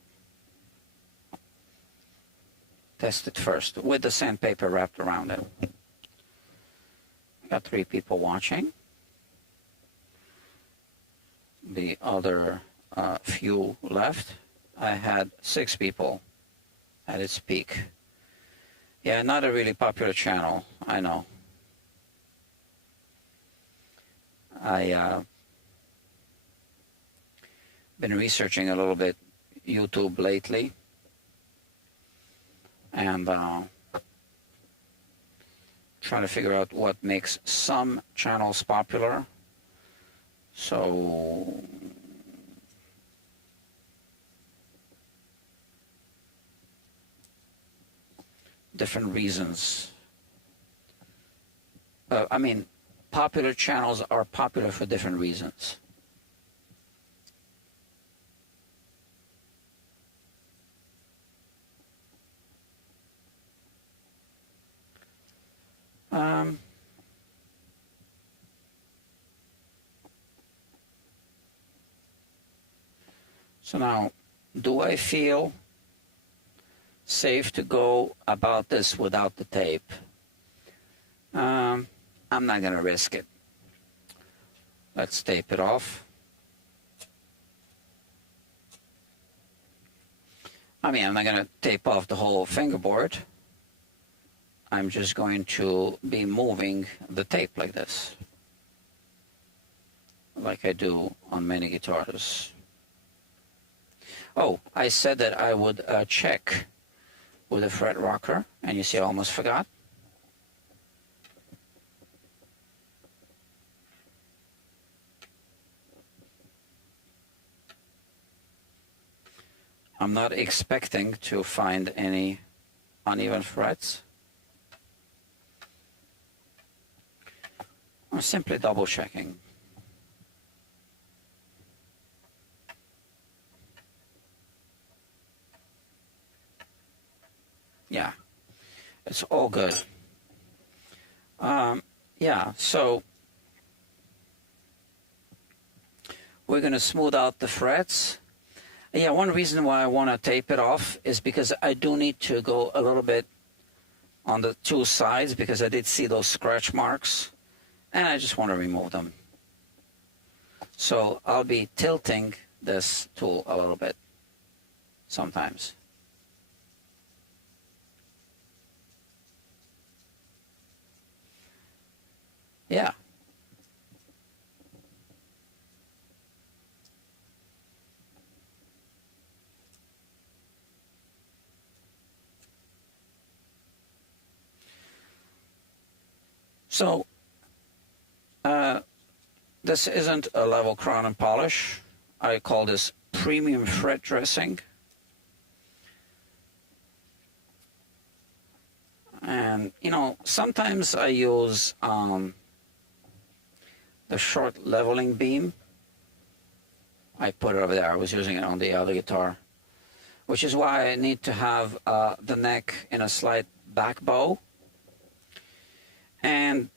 Test it first with the sandpaper wrapped around it. I got 3 people watching. The other few left. I had 6 people at its peak. Yeah, not a really popular channel, I know. I been researching a little bit YouTube lately, and trying to figure out what makes some channels popular. So different reasons. I mean, popular channels are popular for different reasons. So now, do I feel safe to go about this without the tape? I'm not going to risk it. Let's tape it off. I mean, I'm not going to tape off the whole fingerboard. I'm just going to be moving the tape like this, like I do on many guitars. Oh, I said that I would check with a fret rocker, and you see I almost forgot. I'm not expecting to find any uneven frets. I'm simply double checking. Yeah, it's all good. Yeah, so we're going to smooth out the frets. Yeah, one reason why I want to tape it off is because I do need to go a little bit on the two sides because I did see those scratch marks and I just want to remove them. So I'll be tilting this tool a little bit sometimes. Yeah. So this isn't a level crown and polish. I call this premium fret dressing. And, you know, sometimes I use the short leveling beam. I put it over there. I was using it on the other guitar, which is why I need to have the neck in a slight back bow. And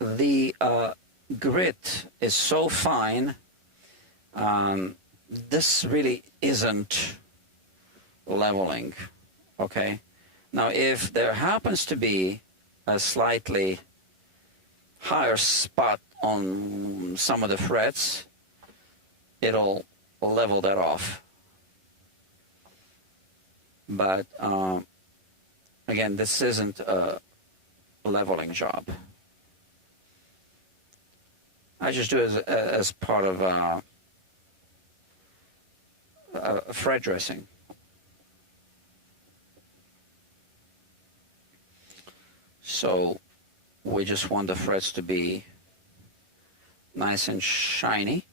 the grit is so fine. This really isn't leveling, okay? Now, if there happens to be a slightly higher spot on some of the frets, it'll level that off. But again, this isn't a leveling job. I just do it as part of fret dressing. So we just want the frets to be nice and shiny.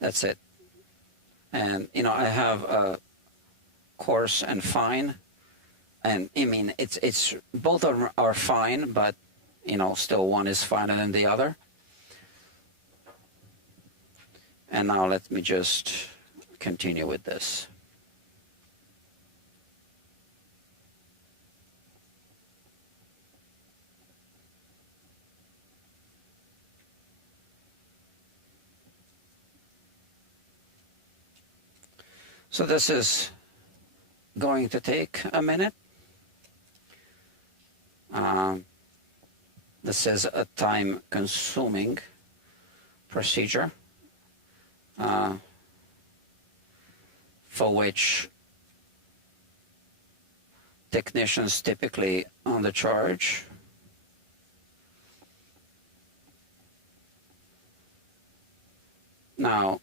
That's it. And, you know, I have coarse and fine. And, I mean, it's both of them are fine, but, you know, still one is finer than the other. And now let me just continue with this. So this is going to take a minute. This is a time-consuming procedure. For which technicians typically on the charge. Now,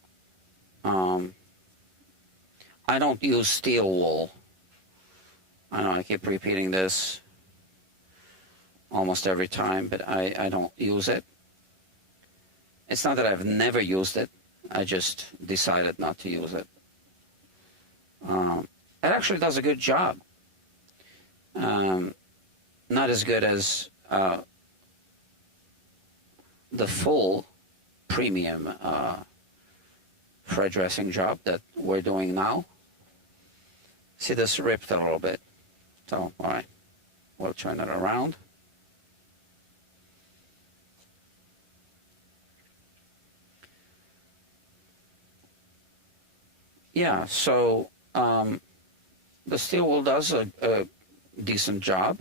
I don't use steel wool. I know I keep repeating this almost every time, but I don't use it. It's not that I've never used it. I just decided not to use it. It actually does a good job. Not as good as the full premium fret dressing job that we're doing now. See, this ripped a little bit. So, all right, we'll turn it around. Yeah, so the steel wool does a decent job,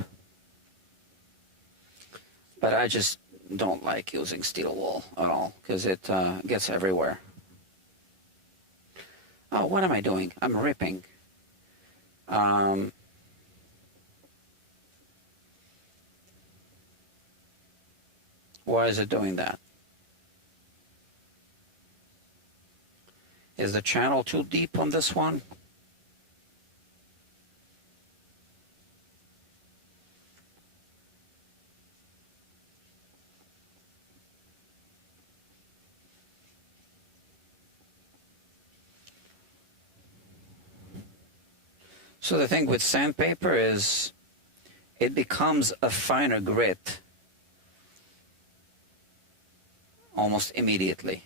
but I just don't like using steel wool at all because it gets everywhere. Oh, what am I doing? I'm ripping. Why is it doing that? Is the channel too deep on this one? So the thing with sandpaper is it becomes a finer grit almost immediately.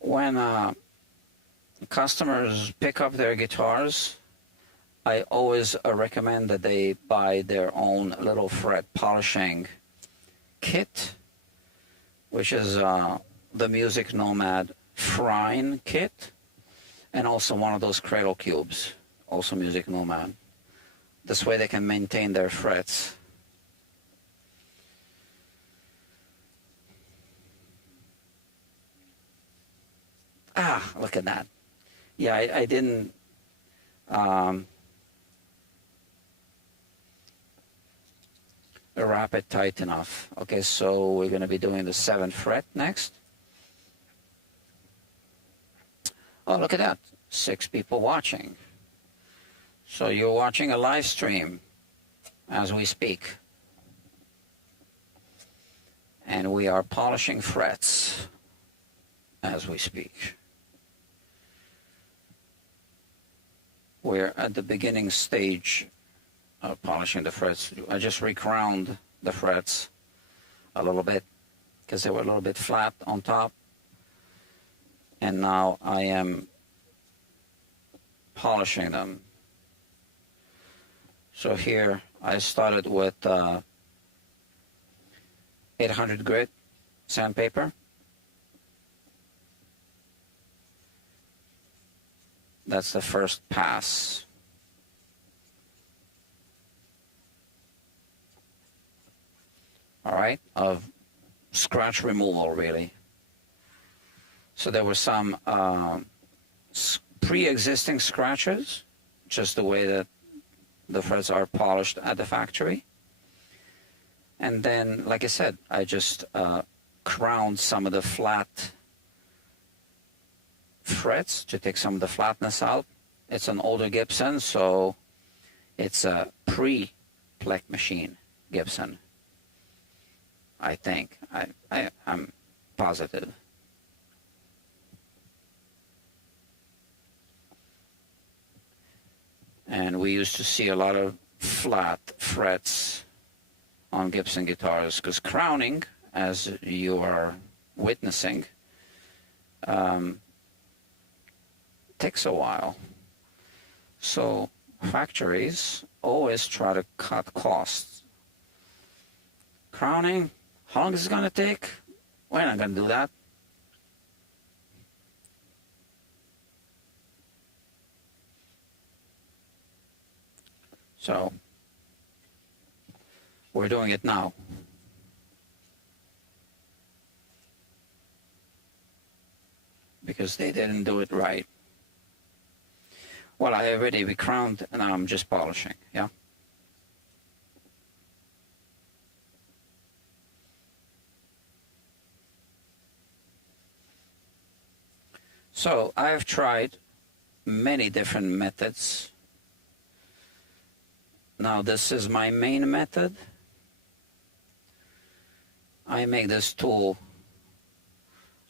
When customers pick up their guitars, I always recommend that they buy their own little fret polishing kit, which is the Music Nomad Shrine kit, and also one of those cradle cubes, also Music Nomad. This way they can maintain their frets. Ah, look at that. Yeah, I didn't wrap it tight enough. Okay, so we're going to be doing the 7th fret next. Oh, look at that. 6 people watching. So you're watching a live stream as we speak. And we are polishing frets as we speak. We're at the beginning stage of polishing the frets. I just recrowned the frets a little bit because they were a little bit flat on top. And now I am polishing them. So here I started with 800 grit sandpaper. That's the first pass. All right, of scratch removal, really. So there were some pre-existing scratches, just the way that the frets are polished at the factory. And then, like I said, I just crowned some of the flat frets to take some of the flatness out. It's an older Gibson, so it's a pre-plec machine Gibson, I think. I'm positive. And we used to see a lot of flat frets on Gibson guitars because crowning, as you are witnessing, takes a while. So factories always try to cut costs. Crowning, how long is it going to take? We're not going to do that. So we're doing it now. Because they didn't do it right. Well, I already recrowned and now I'm just polishing, yeah? So I've tried many different methods. Now this is my main method. I make this tool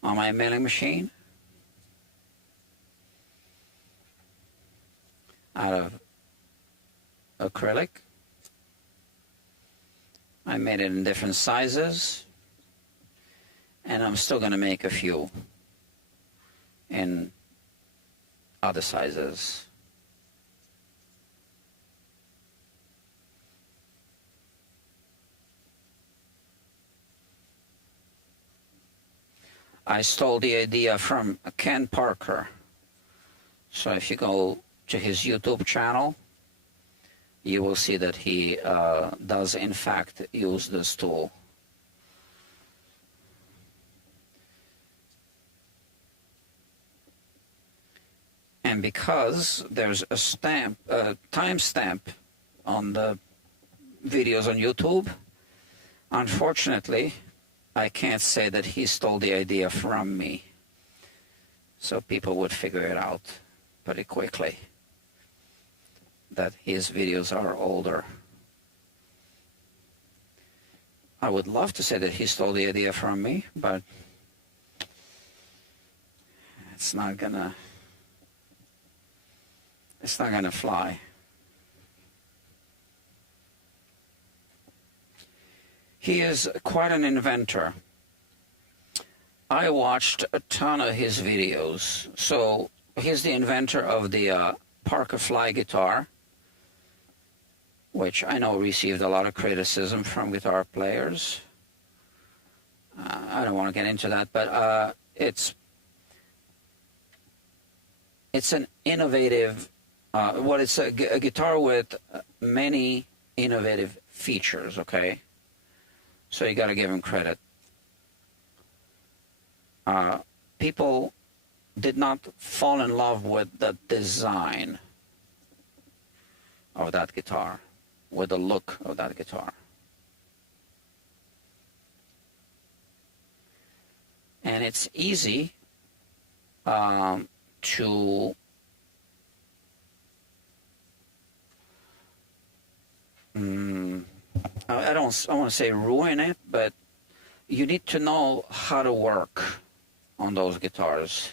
on my milling machine out of acrylic. I made it in different sizes, and I'm still going to make a few in other sizes. I stole the idea from Ken Parker. So if you go to his YouTube channel, you will see that he does in fact use this tool. And because there's a timestamp on the videos on YouTube, unfortunately, I can't say that he stole the idea from me. So people would figure it out pretty quickly. that his videos are older. I would love to say that he stole the idea from me, but it's not gonna fly. He is quite an inventor. I watched a ton of his videos. So he's the inventor of the Parker Fly guitar, which I know received a lot of criticism from guitar players. I don't want to get into that, but it's an innovative, it's a guitar with many innovative features, okay? So you got to give him credit. People did not fall in love with the design of that guitar, with the look of that guitar. And it's easy to I want to say ruin it, but you need to know how to work on those guitars.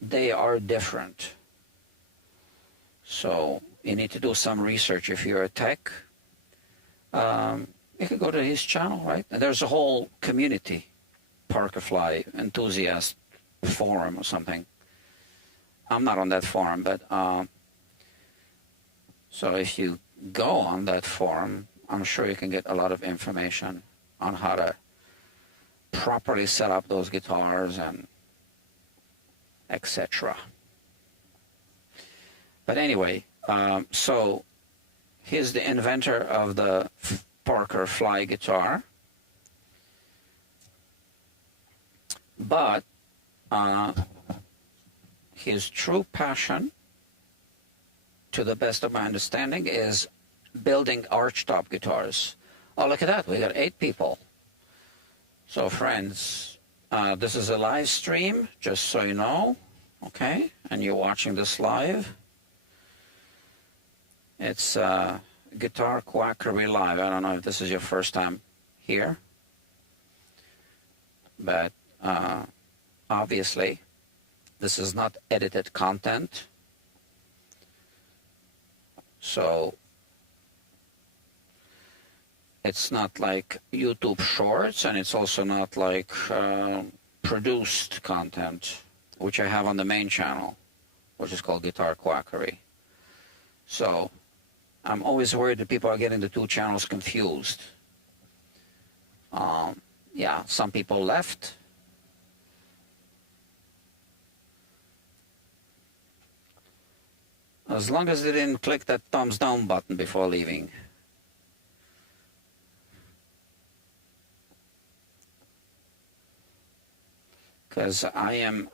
They are different. So you need to do some research. If you're a tech, you can go to his channel, right? And there's a whole community, Parker Fly enthusiast forum or something. I'm not on that forum, but so if you go on that forum, I'm sure you can get a lot of information on how to properly set up those guitars and etc. But anyway, so he's the inventor of the Parker Fly guitar. But his true passion, to the best of my understanding, is building archtop guitars. Oh, look at that. We got 8 people. So, friends, this is a live stream, just so you know, okay? And you're watching this live. It's Guitar Quackery Live. I don't know if this is your first time here, but obviously, this is not edited content. So it's not like YouTube Shorts, and it's also not like produced content, which I have on the main channel, which is called Guitar Quackery. So I'm always worried that people are getting the 2 channels confused. Yeah, some people left. As long as they didn't click that thumbs down button before leaving. Because I am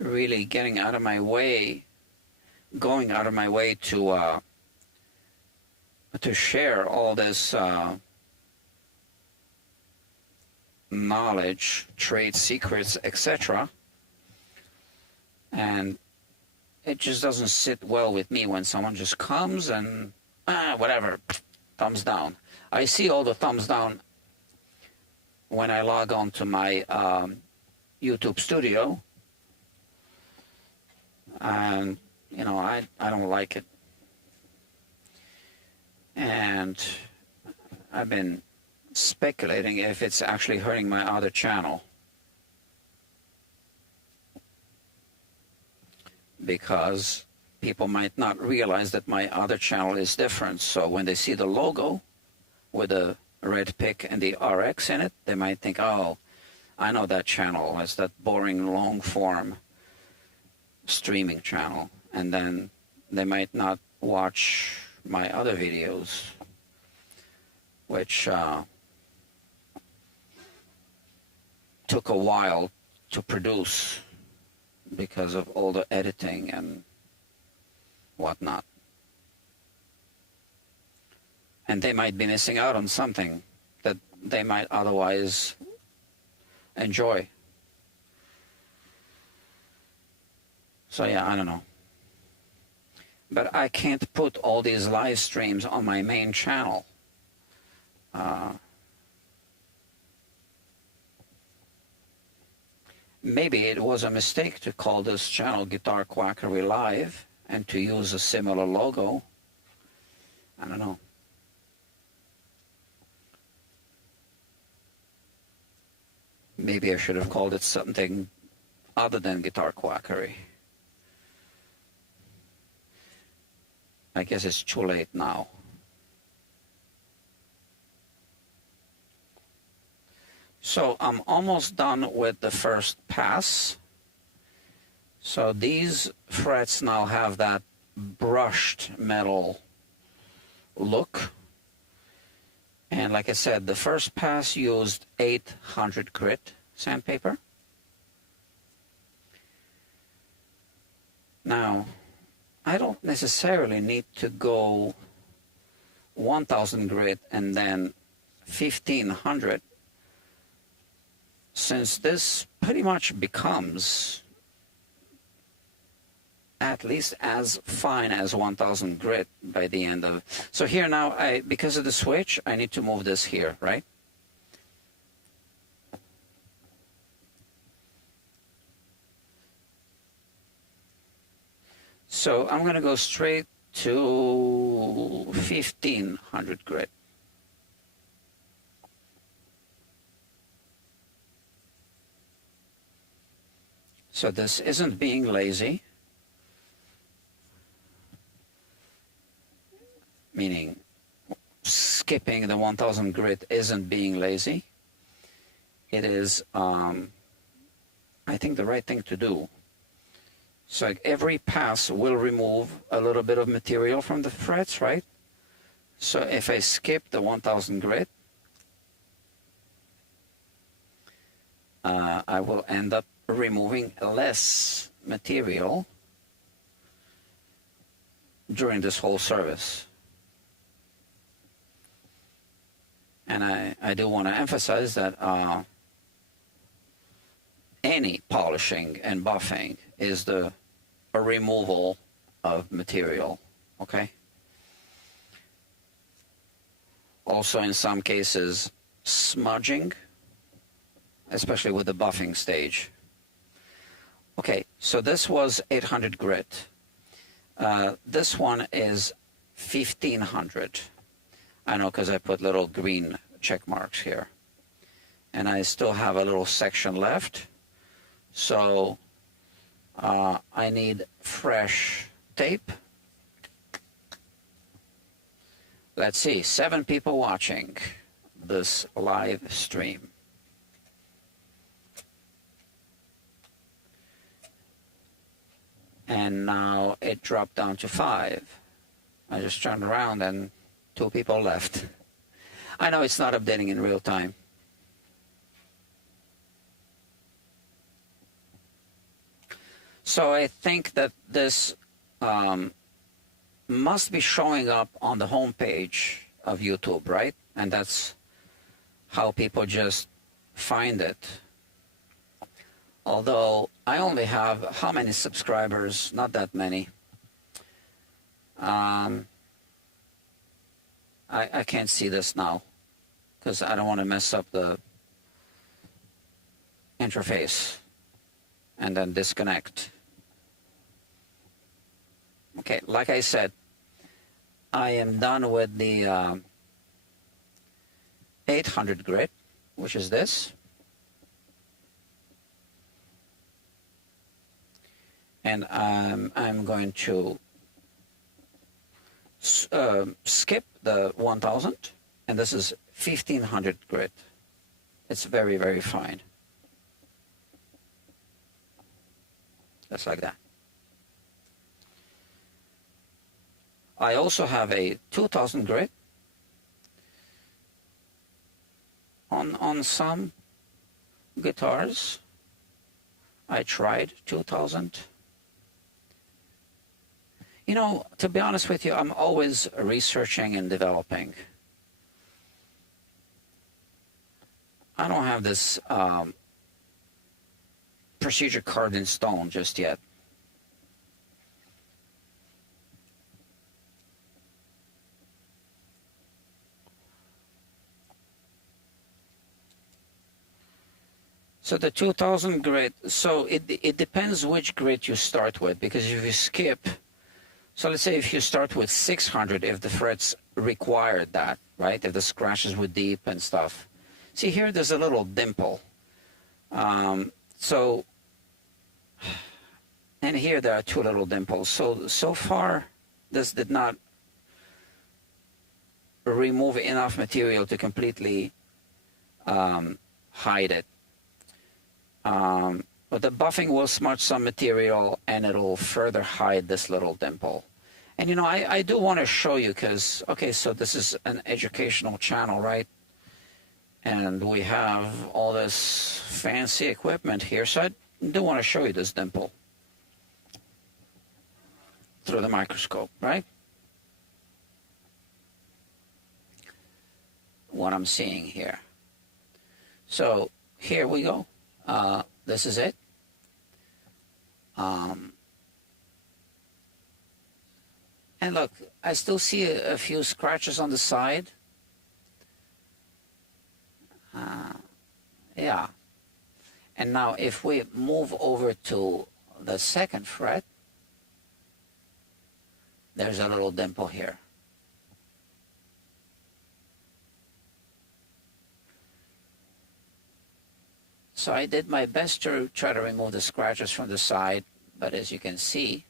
really getting out of my way, going out of my way to share all this knowledge, trade secrets, etc. And it just doesn't sit well with me when someone just comes and, whatever, thumbs down. I see all the thumbs down when I log on to my YouTube studio. And, you know, I don't like it. And I've been speculating if it's actually hurting my other channel. Because people might not realize that my other channel is different. So when they see the logo with the red pick and the RX in it, they might think, oh, I know that channel. It's that boring long form streaming channel. And then they might not watch my other videos, which took a while to produce because of all the editing and whatnot. And they might be missing out on something that they might otherwise enjoy. So yeah, I don't know. But I can't put all these live streams on my main channel. Maybe it was a mistake to call this channel Guitar Quackery Live and to use a similar logo. I don't know. Maybe I should have called it something other than Guitar Quackery. I guess it's too late now. So I'm almost done with the first pass. So these frets now have that brushed metal look. And like I said, the first pass used 800 grit sandpaper. Now, I don't necessarily need to go 1000 grit and then 1500, since this pretty much becomes at least as fine as 1000 grit by the end of. So here now, because of the switch, I need to move this here, right? So I'm going to go straight to 1500 grit. So this isn't being lazy, meaning skipping the 1000 grit isn't being lazy. It is, I think, the right thing to do. So every pass will remove a little bit of material from the frets, right? So if I skip the 1000 grit, I will end up removing less material during this whole service. And I do want to emphasize that any polishing and buffing is a removal of material, okay? Also, in some cases, smudging, especially with the buffing stage. Okay, so this was 800 grit. This one is 1500. I know, because I put little green check marks here. And I still have a little section left. So I need fresh tape. Let's see, 7 people watching this live stream. And now it dropped down to 5. I just turned around and 2 people left. I know it's not updating in real time. So I think that this must be showing up on the home page of YouTube, right? And that's how people just find it. Although I only have, how many subscribers? Not that many. I can't see this now because I don't want to mess up the interface and then disconnect. Okay, like I said, I am done with the 800 grit, which is this. And I'm going to skip the 1000, and this is 1500 grit. It's very, very fine. Just like that. I also have a 2000 grit on some guitars. I tried 2000. You know, to be honest with you, I'm always researching and developing. I don't have this procedure carved in stone just yet. So the 2000 grit, so it depends which grit you start with, because if you skip, so let's say if you start with 600, if the frets required that, right? If the scratches were deep and stuff. See here, there's a little dimple. So, and here there are two little dimples. So far, this did not remove enough material to completely hide it. But the buffing will smudge some material and it'll further hide this little dimple. And you know, I do want to show you because, okay, so this is an educational channel, right? And we have all this fancy equipment here. So I do want to show you this dimple through the microscope, right? What I'm seeing here. So here we go. This is it. And look, I still see a few scratches on the side. Yeah. And now if we move over to the second fret, there's a little dimple here. So I did my best to try to remove the scratches from the side, but as you can see,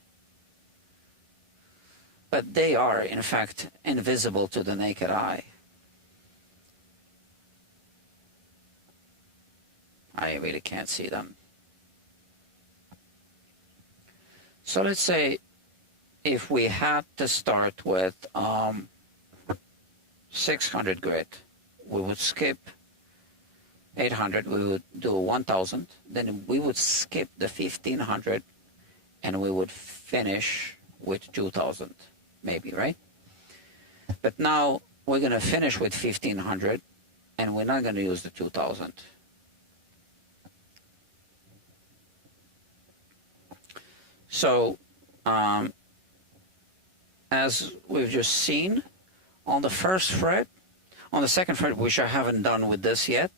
but they are in fact invisible to the naked eye. I really can't see them. So let's say if we had to start with 600 grit, we would skip 800, we would do 1000, then we would skip the 1500 and we would finish with 2000, maybe, right? But now we're going to finish with 1500 and we're not going to use the 2000. So as we've just seen on the first fret, on the second fret, which I haven't done with this yet,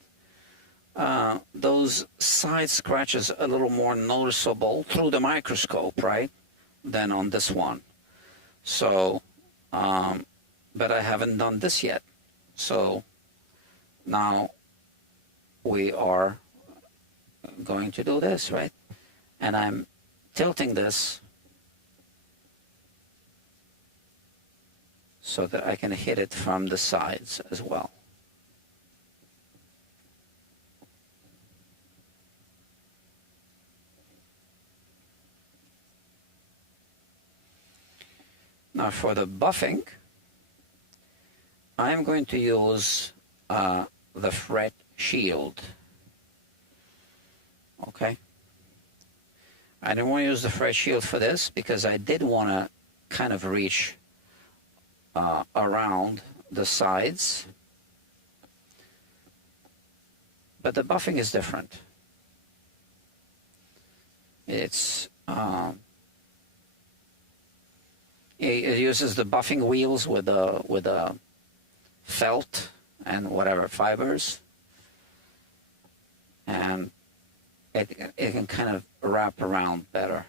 those side scratches a little more noticeable through the microscope, right, than on this one. So, but I haven't done this yet. So now we are going to do this, right? And I'm tilting this so that I can hit it from the sides as well. Now for the buffing, I'm going to use the fret shield. Okay. I didn't want to use the fret shield for this because I did want to kind of reach around the sides. But the buffing is different. It's it uses the buffing wheels with the felt and whatever fibers, and it can kind of wrap around better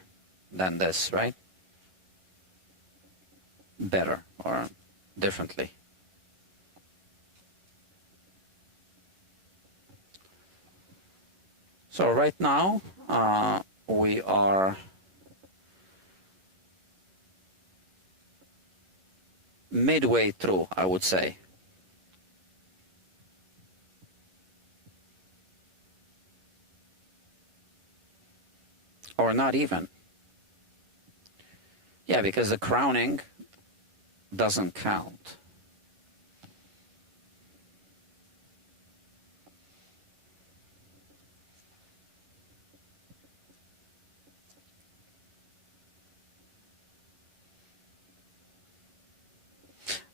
than this, right? Better or differently. So right now we are midway through, I would say. Or not even. Yeah, because the crowning doesn't count.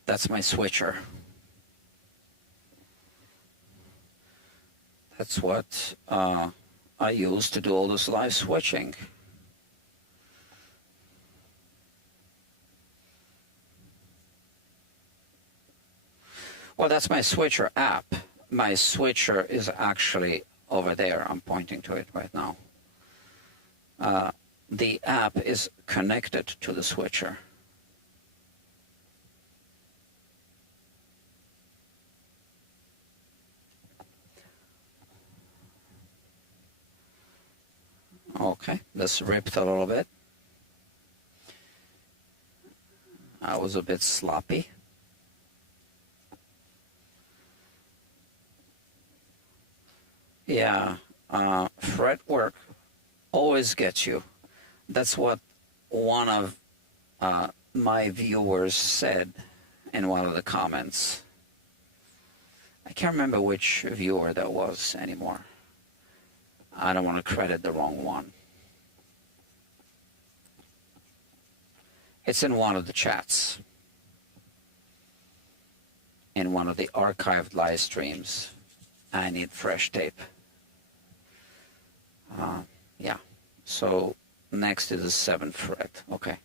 That's my switcher. That's what I use to do all this live switching. Well, that's my switcher app. My switcher is actually over there. I'm pointing to it right now. The app is connected to the switcher. Okay, this ripped a little bit. I was a bit sloppy. Yeah, fretwork always gets you. That's what one of my viewers said in one of the comments. I can't remember which viewer that was anymore. I don't want to credit the wrong one. It's in one of the chats. In one of the archived live streams. I need fresh tape. Yeah. So next is the 7th fret. Okay.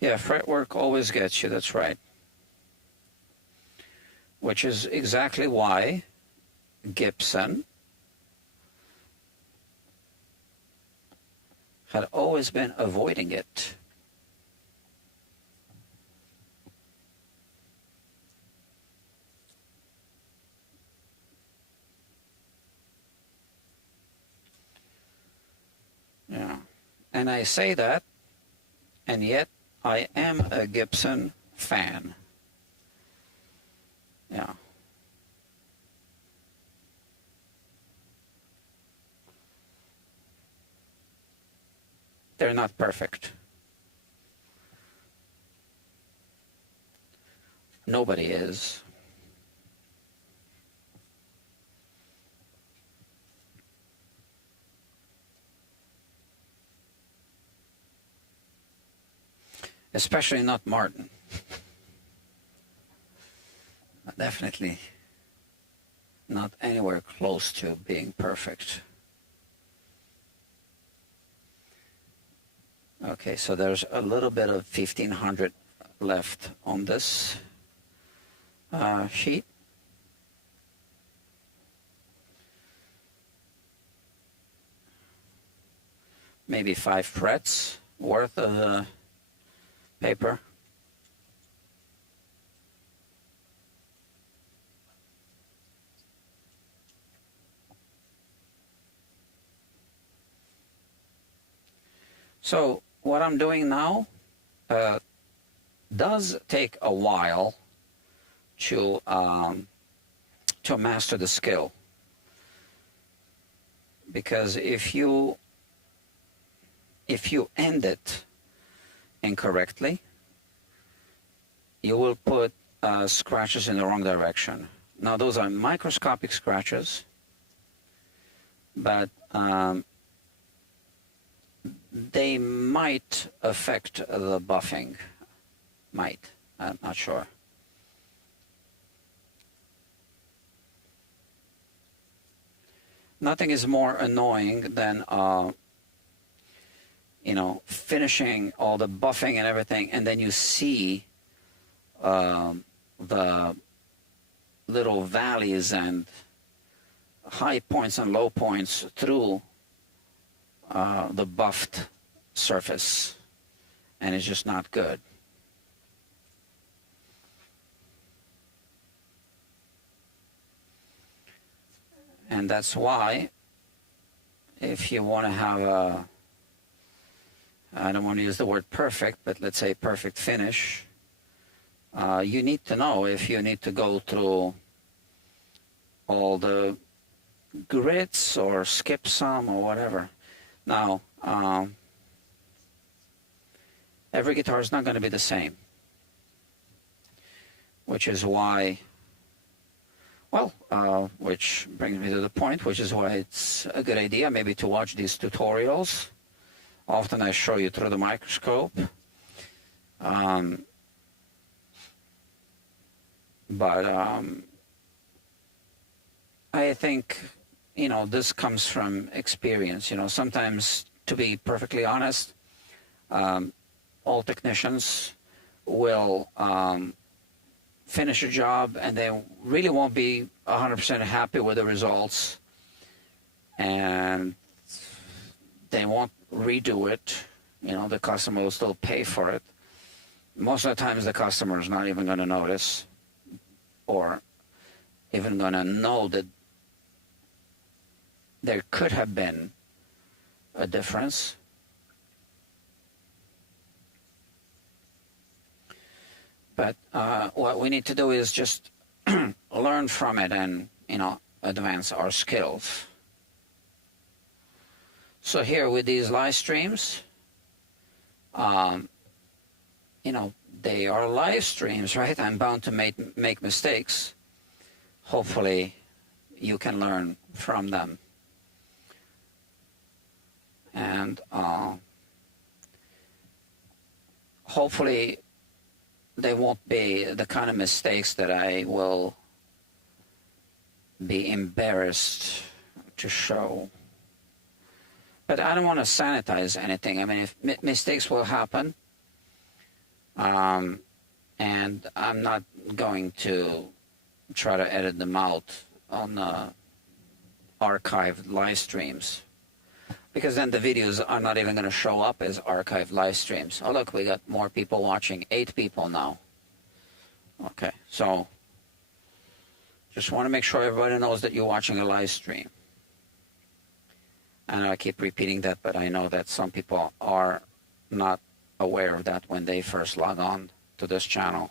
Yeah, fretwork always gets you, that's right. Which is exactly why Gibson had always been avoiding it. Yeah, and I say that, and yet I am a Gibson fan. Yeah. They're not perfect. Nobody is. Especially not Martin. Definitely not anywhere close to being perfect. Okay, so there's a little bit of 1500 left on this sheet. Maybe 5 frets worth of paper. So what I'm doing now does take a while to master the skill, because if you end it incorrectly, you will put scratches in the wrong direction. Now those are microscopic scratches, but they might affect the buffing. Might. I'm not sure. Nothing is more annoying than you know, finishing all the buffing and everything, and then you see the little valleys and high points and low points through the buffed surface, and it's just not good. And that's why, if you want to have a, I don't want to use the word perfect, but let's say perfect finish, you need to know if you need to go through all the grits or skip some or whatever. Now, every guitar is not going to be the same, which is why, well, which brings me to the point, which is why it's a good idea maybe to watch these tutorials. Often I show you through the microscope. I think, this comes from experience. Sometimes, to be perfectly honest, all technicians will finish a job and they really won't be 100% happy with the results, and they won't redo it. The customer will still pay for it. Most of the times the customer is not even going to notice or even going to know that there could have been a difference. But what we need to do is just learn from it and, advance our skills. So here with these live streams, they are live streams, right? I'm bound to make mistakes. Hopefully you can learn from them. And hopefully they won't be the kind of mistakes that I will be embarrassed to show. But I don't want to sanitize anything. I mean, if mistakes will happen, and I'm not going to try to edit them out on archived live streams, because then the videos are not even going to show up as archived live streams. Oh, look, we got more people watching, 8 people now. Okay, so just want to make sure everybody knows that you're watching a live stream. And I keep repeating that, but I know that some people are not aware of that when they first log on to this channel.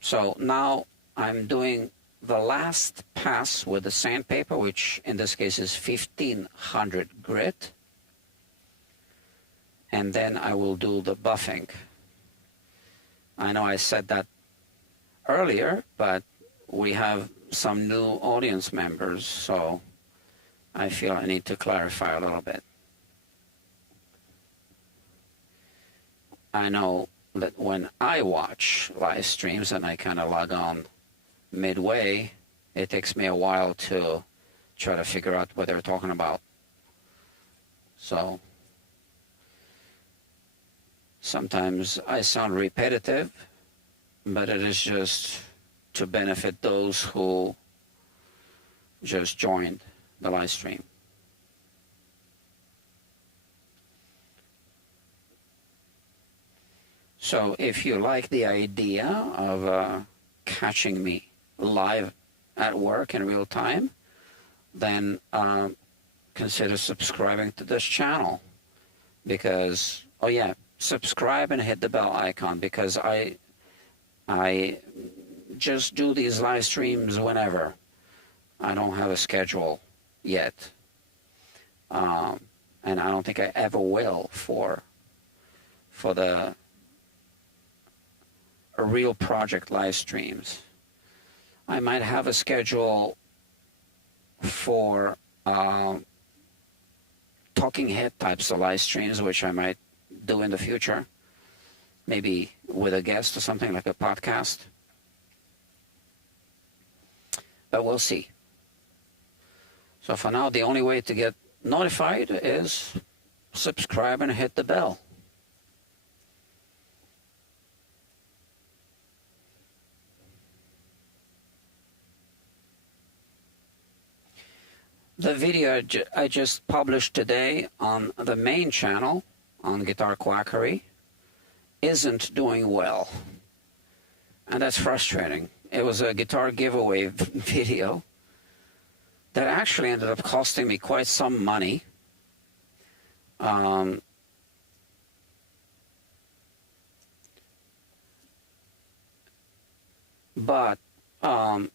So now I'm doing the last pass with the sandpaper, which in this case is 1500 grit. And then I will do the buffing. I know I said that earlier, but we have some new audience members, so I feel I need to clarify a little bit. I know that when I watch live streams and I kind of log on midway, it takes me a while to try to figure out what they're talking about. So sometimes I sound repetitive, but it is just to benefit those who just joined the live stream. So if you like the idea of catching me live at work in real time, then consider subscribing to this channel. Because, oh yeah, subscribe and hit the bell icon, because I just do these live streams whenever. I don't have a schedule yet. And I don't think I ever will for the real project live streams. I might have a schedule for talking head types of live streams, which I might do in the future, maybe with a guest or something like a podcast. But we'll see. So for now, the only way to get notified is subscribe and hit the bell. The video I just published today on the main channel on Guitar Quackery isn't doing well, and that's frustrating. It was a guitar giveaway video that actually ended up costing me quite some money. But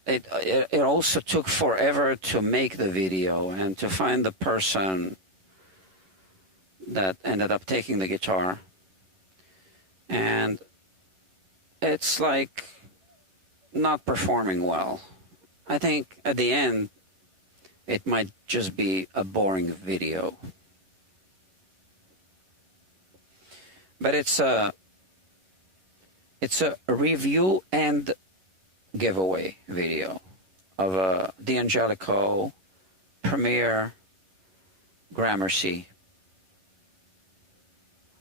it also took forever to make the video and to find the person that ended up taking the guitar. And it's like not performing well. I think at the end it might just be a boring video. but it's a review and giveaway video of a D'Angelico Premier Gramercy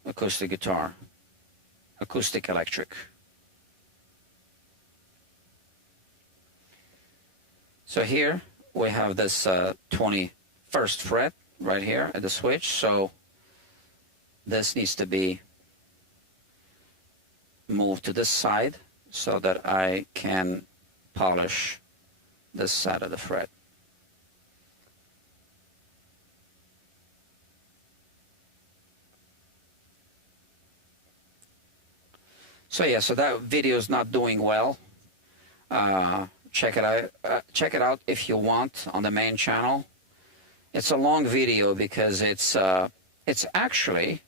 acoustic guitar, acoustic electric. So here we have this 21st fret right here at the switch, so this needs to be moved to this side so that I can polish this side of the fret. So yeah, so that video is not doing well. Check it out. Check it out if you want on the main channel. It's a long video because it's actually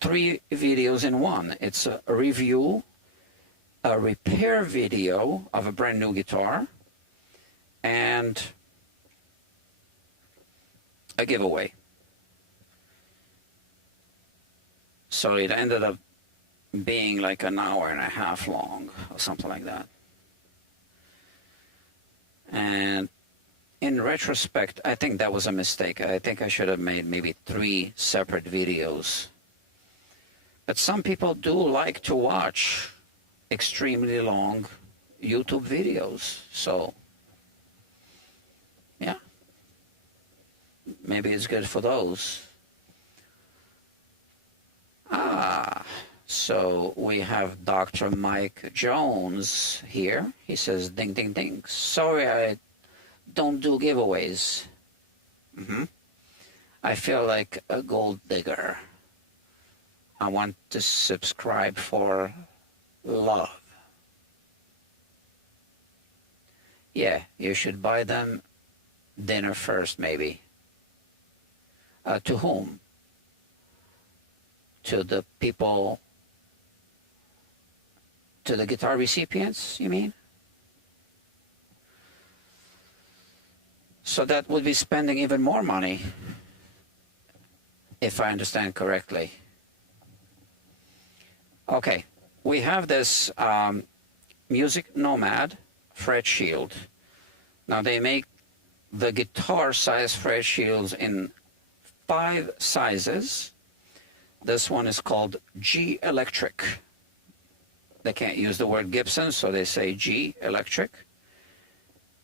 3 videos in one. It's a review, a repair video of a brand new guitar, and a giveaway. So it ended up being like an hour and a half long or something like that. And in retrospect, I think that was a mistake. I think I should have made maybe 3 separate videos. But some people do like to watch extremely long YouTube videos. So, yeah, maybe it's good for those. So we have Dr. Mike Jones here. He says, ding, ding, ding. Sorry, I don't do giveaways. I feel like a gold digger. I want to subscribe for love. Yeah, you should buy them dinner first, maybe. To whom? To the people, to the guitar recipients, you mean? So that would be spending even more money, if I understand correctly. Okay, we have this Music Nomad fret shield. Now they make the guitar size fret shields in 5 sizes. This one is called G Electric. They can't use the word Gibson, so they say G Electric.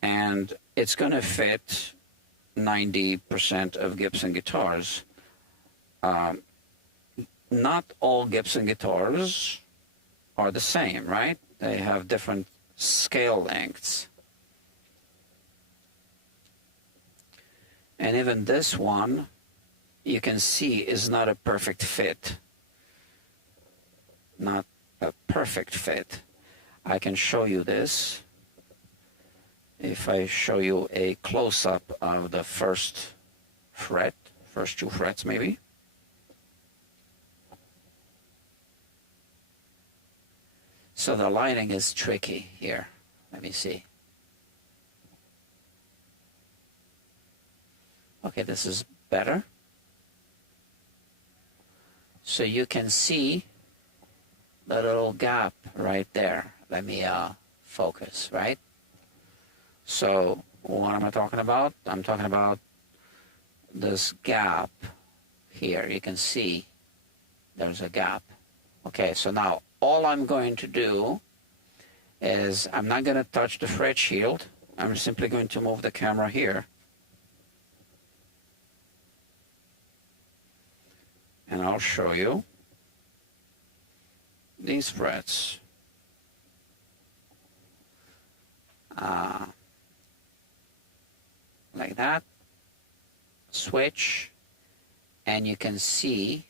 And it's going to fit 90% of Gibson guitars. Not all Gibson guitars are the same, right? They have different scale lengths. And even this one, you can see, is not a perfect fit. Not a perfect fit. I can show you this. If I show you a close-up of the first fret, first 2 frets maybe. So the lighting is tricky here. Let me see. Okay, this is better. So you can see the little gap right there. Let me focus, right? So what am I talking about? I'm talking about this gap here. You can see there's a gap. Okay, so now all I'm going to do is I'm not going to touch the fret shield. I'm simply going to move the camera here. And I'll show you these frets. Like that. Switch. And you can see,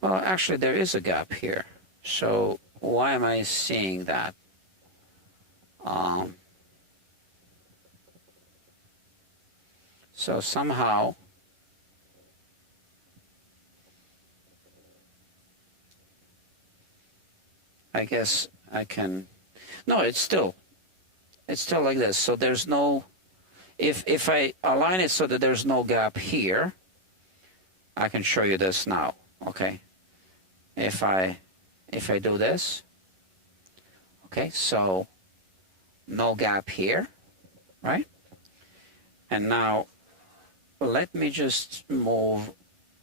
well, actually there is a gap here. So why am I seeing that? So somehow I guess I can, no, it's still like this. So there's no, if I align it so that there's no gap here, I can show you this now. Okay, if I do this, okay, so no gap here, right? And now let me just move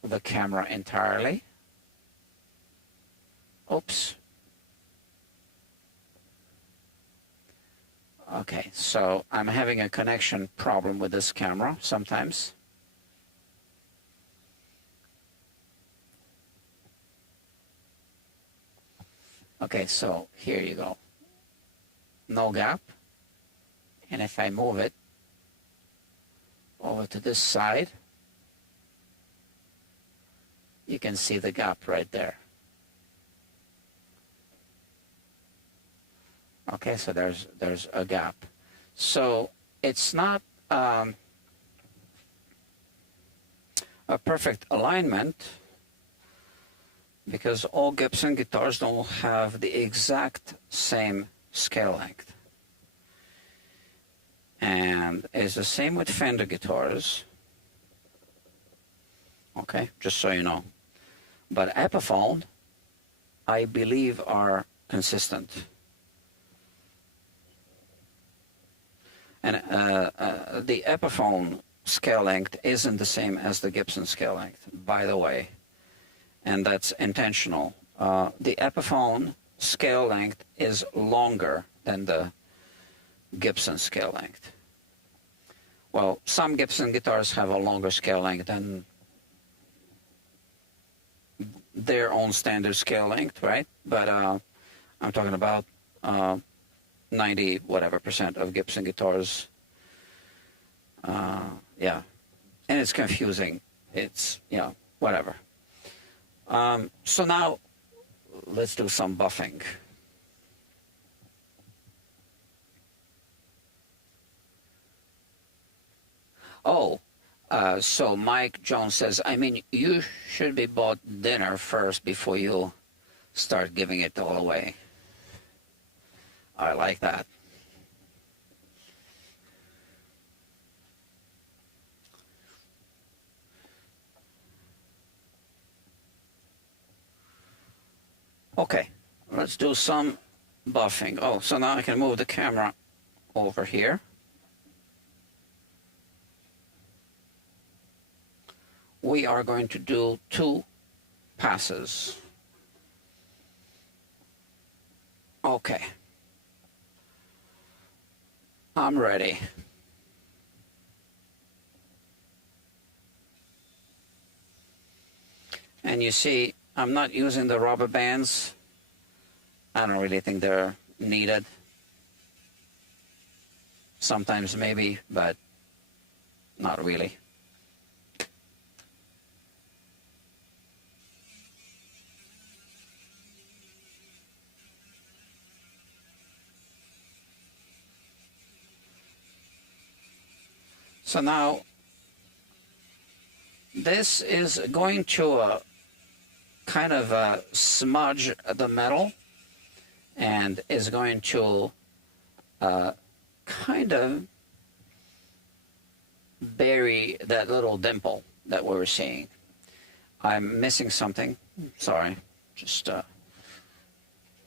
the camera entirely. Oops. Okay, so I'm having a connection problem with this camera sometimes. Okay, so here you go. No gap. And if I move it over to this side, you can see the gap right there. Okay, so there's a gap. So it's not a perfect alignment, because all Gibson guitars don't have the exact same scale length. And it's the same with Fender guitars. Okay, just so you know. But Epiphone, I believe, are consistent. And the Epiphone scale length isn't the same as the Gibson scale length, by the way. And that's intentional. The Epiphone scale length is longer than the Gibson scale length. Well, some Gibson guitars have a longer scale length than their own standard scale length, right? But I'm talking about 90 whatever % of Gibson guitars. Yeah, and it's confusing. It's, yeah, whatever. So now let's do some buffing. Oh, so Mike Jones says, I mean, you should be bought dinner first before you start giving it all away. I like that. Okay, let's do some buffing. Oh, so now I can move the camera over here. We are going to do 2 passes. Okay. I'm ready. And you see, I'm not using the rubber bands. I don't really think they're needed. Sometimes maybe, but not really. So now, this is going to kind of smudge the metal, and is going to kind of bury that little dimple that we were seeing. I'm missing something. Sorry. Just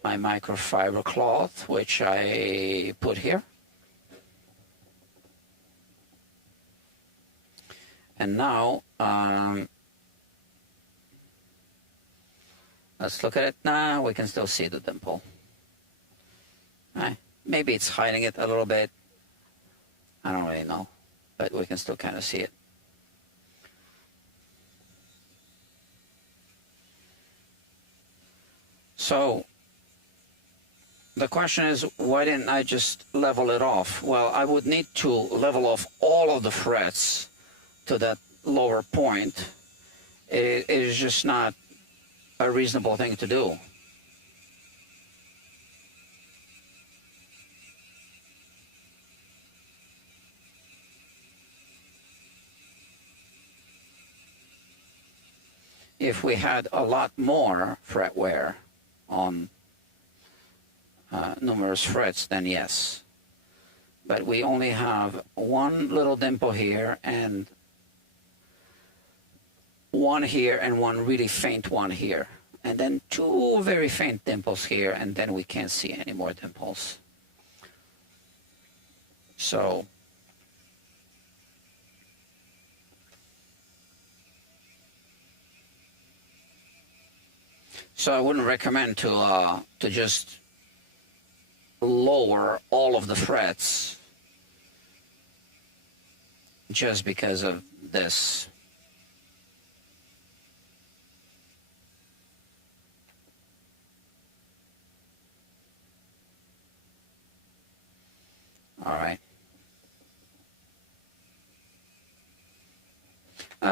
my microfiber cloth, which I put here. And now, let's look at it now. We can still see the dimple. Maybe it's hiding it a little bit. I don't really know, but we can still kind of see it. So the question is, why didn't I just level it off? Well, I would need to level off all of the frets to that lower point. It is just not a reasonable thing to do. If we had a lot more fret wear on numerous frets, then yes. But we only have one little dimple here and one here and one really faint one here. And then two very faint dimples here, and then we can't see any more dimples. So I wouldn't recommend to just lower all of the frets just because of this. All right.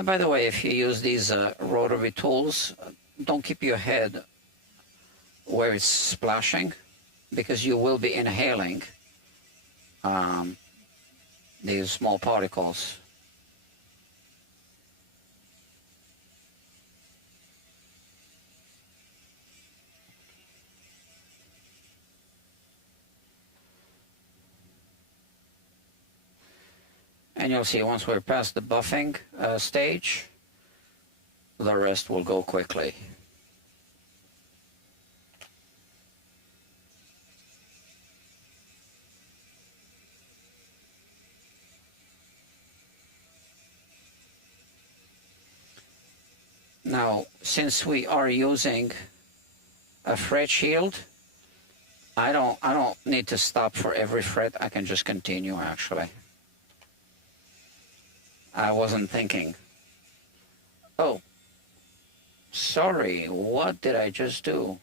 By the way, if you use these rotary tools, don't keep your head where it's splashing, because you will be inhaling these small particles. And you'll see once we're past the buffing stage, the rest will go quickly. Now, since we are using a fret shield, I don't need to stop for every fret. I can just continue, actually. I wasn't thinking. Oh, sorry, what did I just do?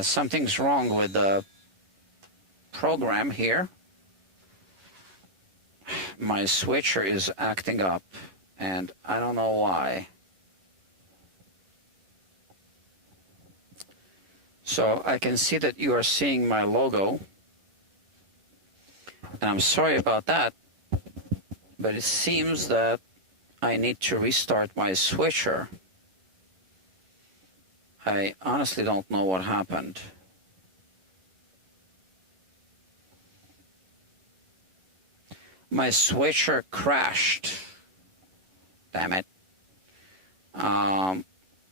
Something's wrong with the program here. My switcher is acting up, and I don't know why. So I can see that you are seeing my logo. And I'm sorry about that, but it seems that I need to restart my switcher. I honestly don't know what happened. My switcher crashed. Damn it.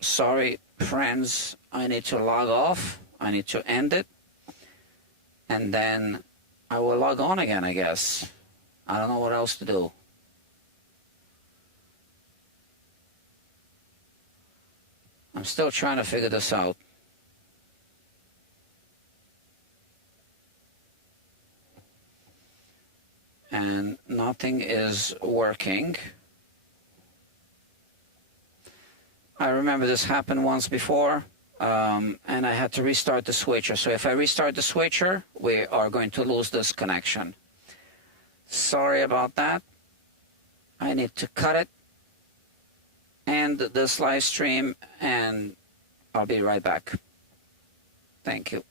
Sorry, friends, I need to log off. I need to end it. And then I will log on again, I guess. I don't know what else to do. I'm still trying to figure this out. And nothing is working. I remember this happened once before. And I had to restart the switcher. So if I restart the switcher, we are going to lose this connection. Sorry about that. I need to cut it, end this live stream, and I'll be right back. Thank you.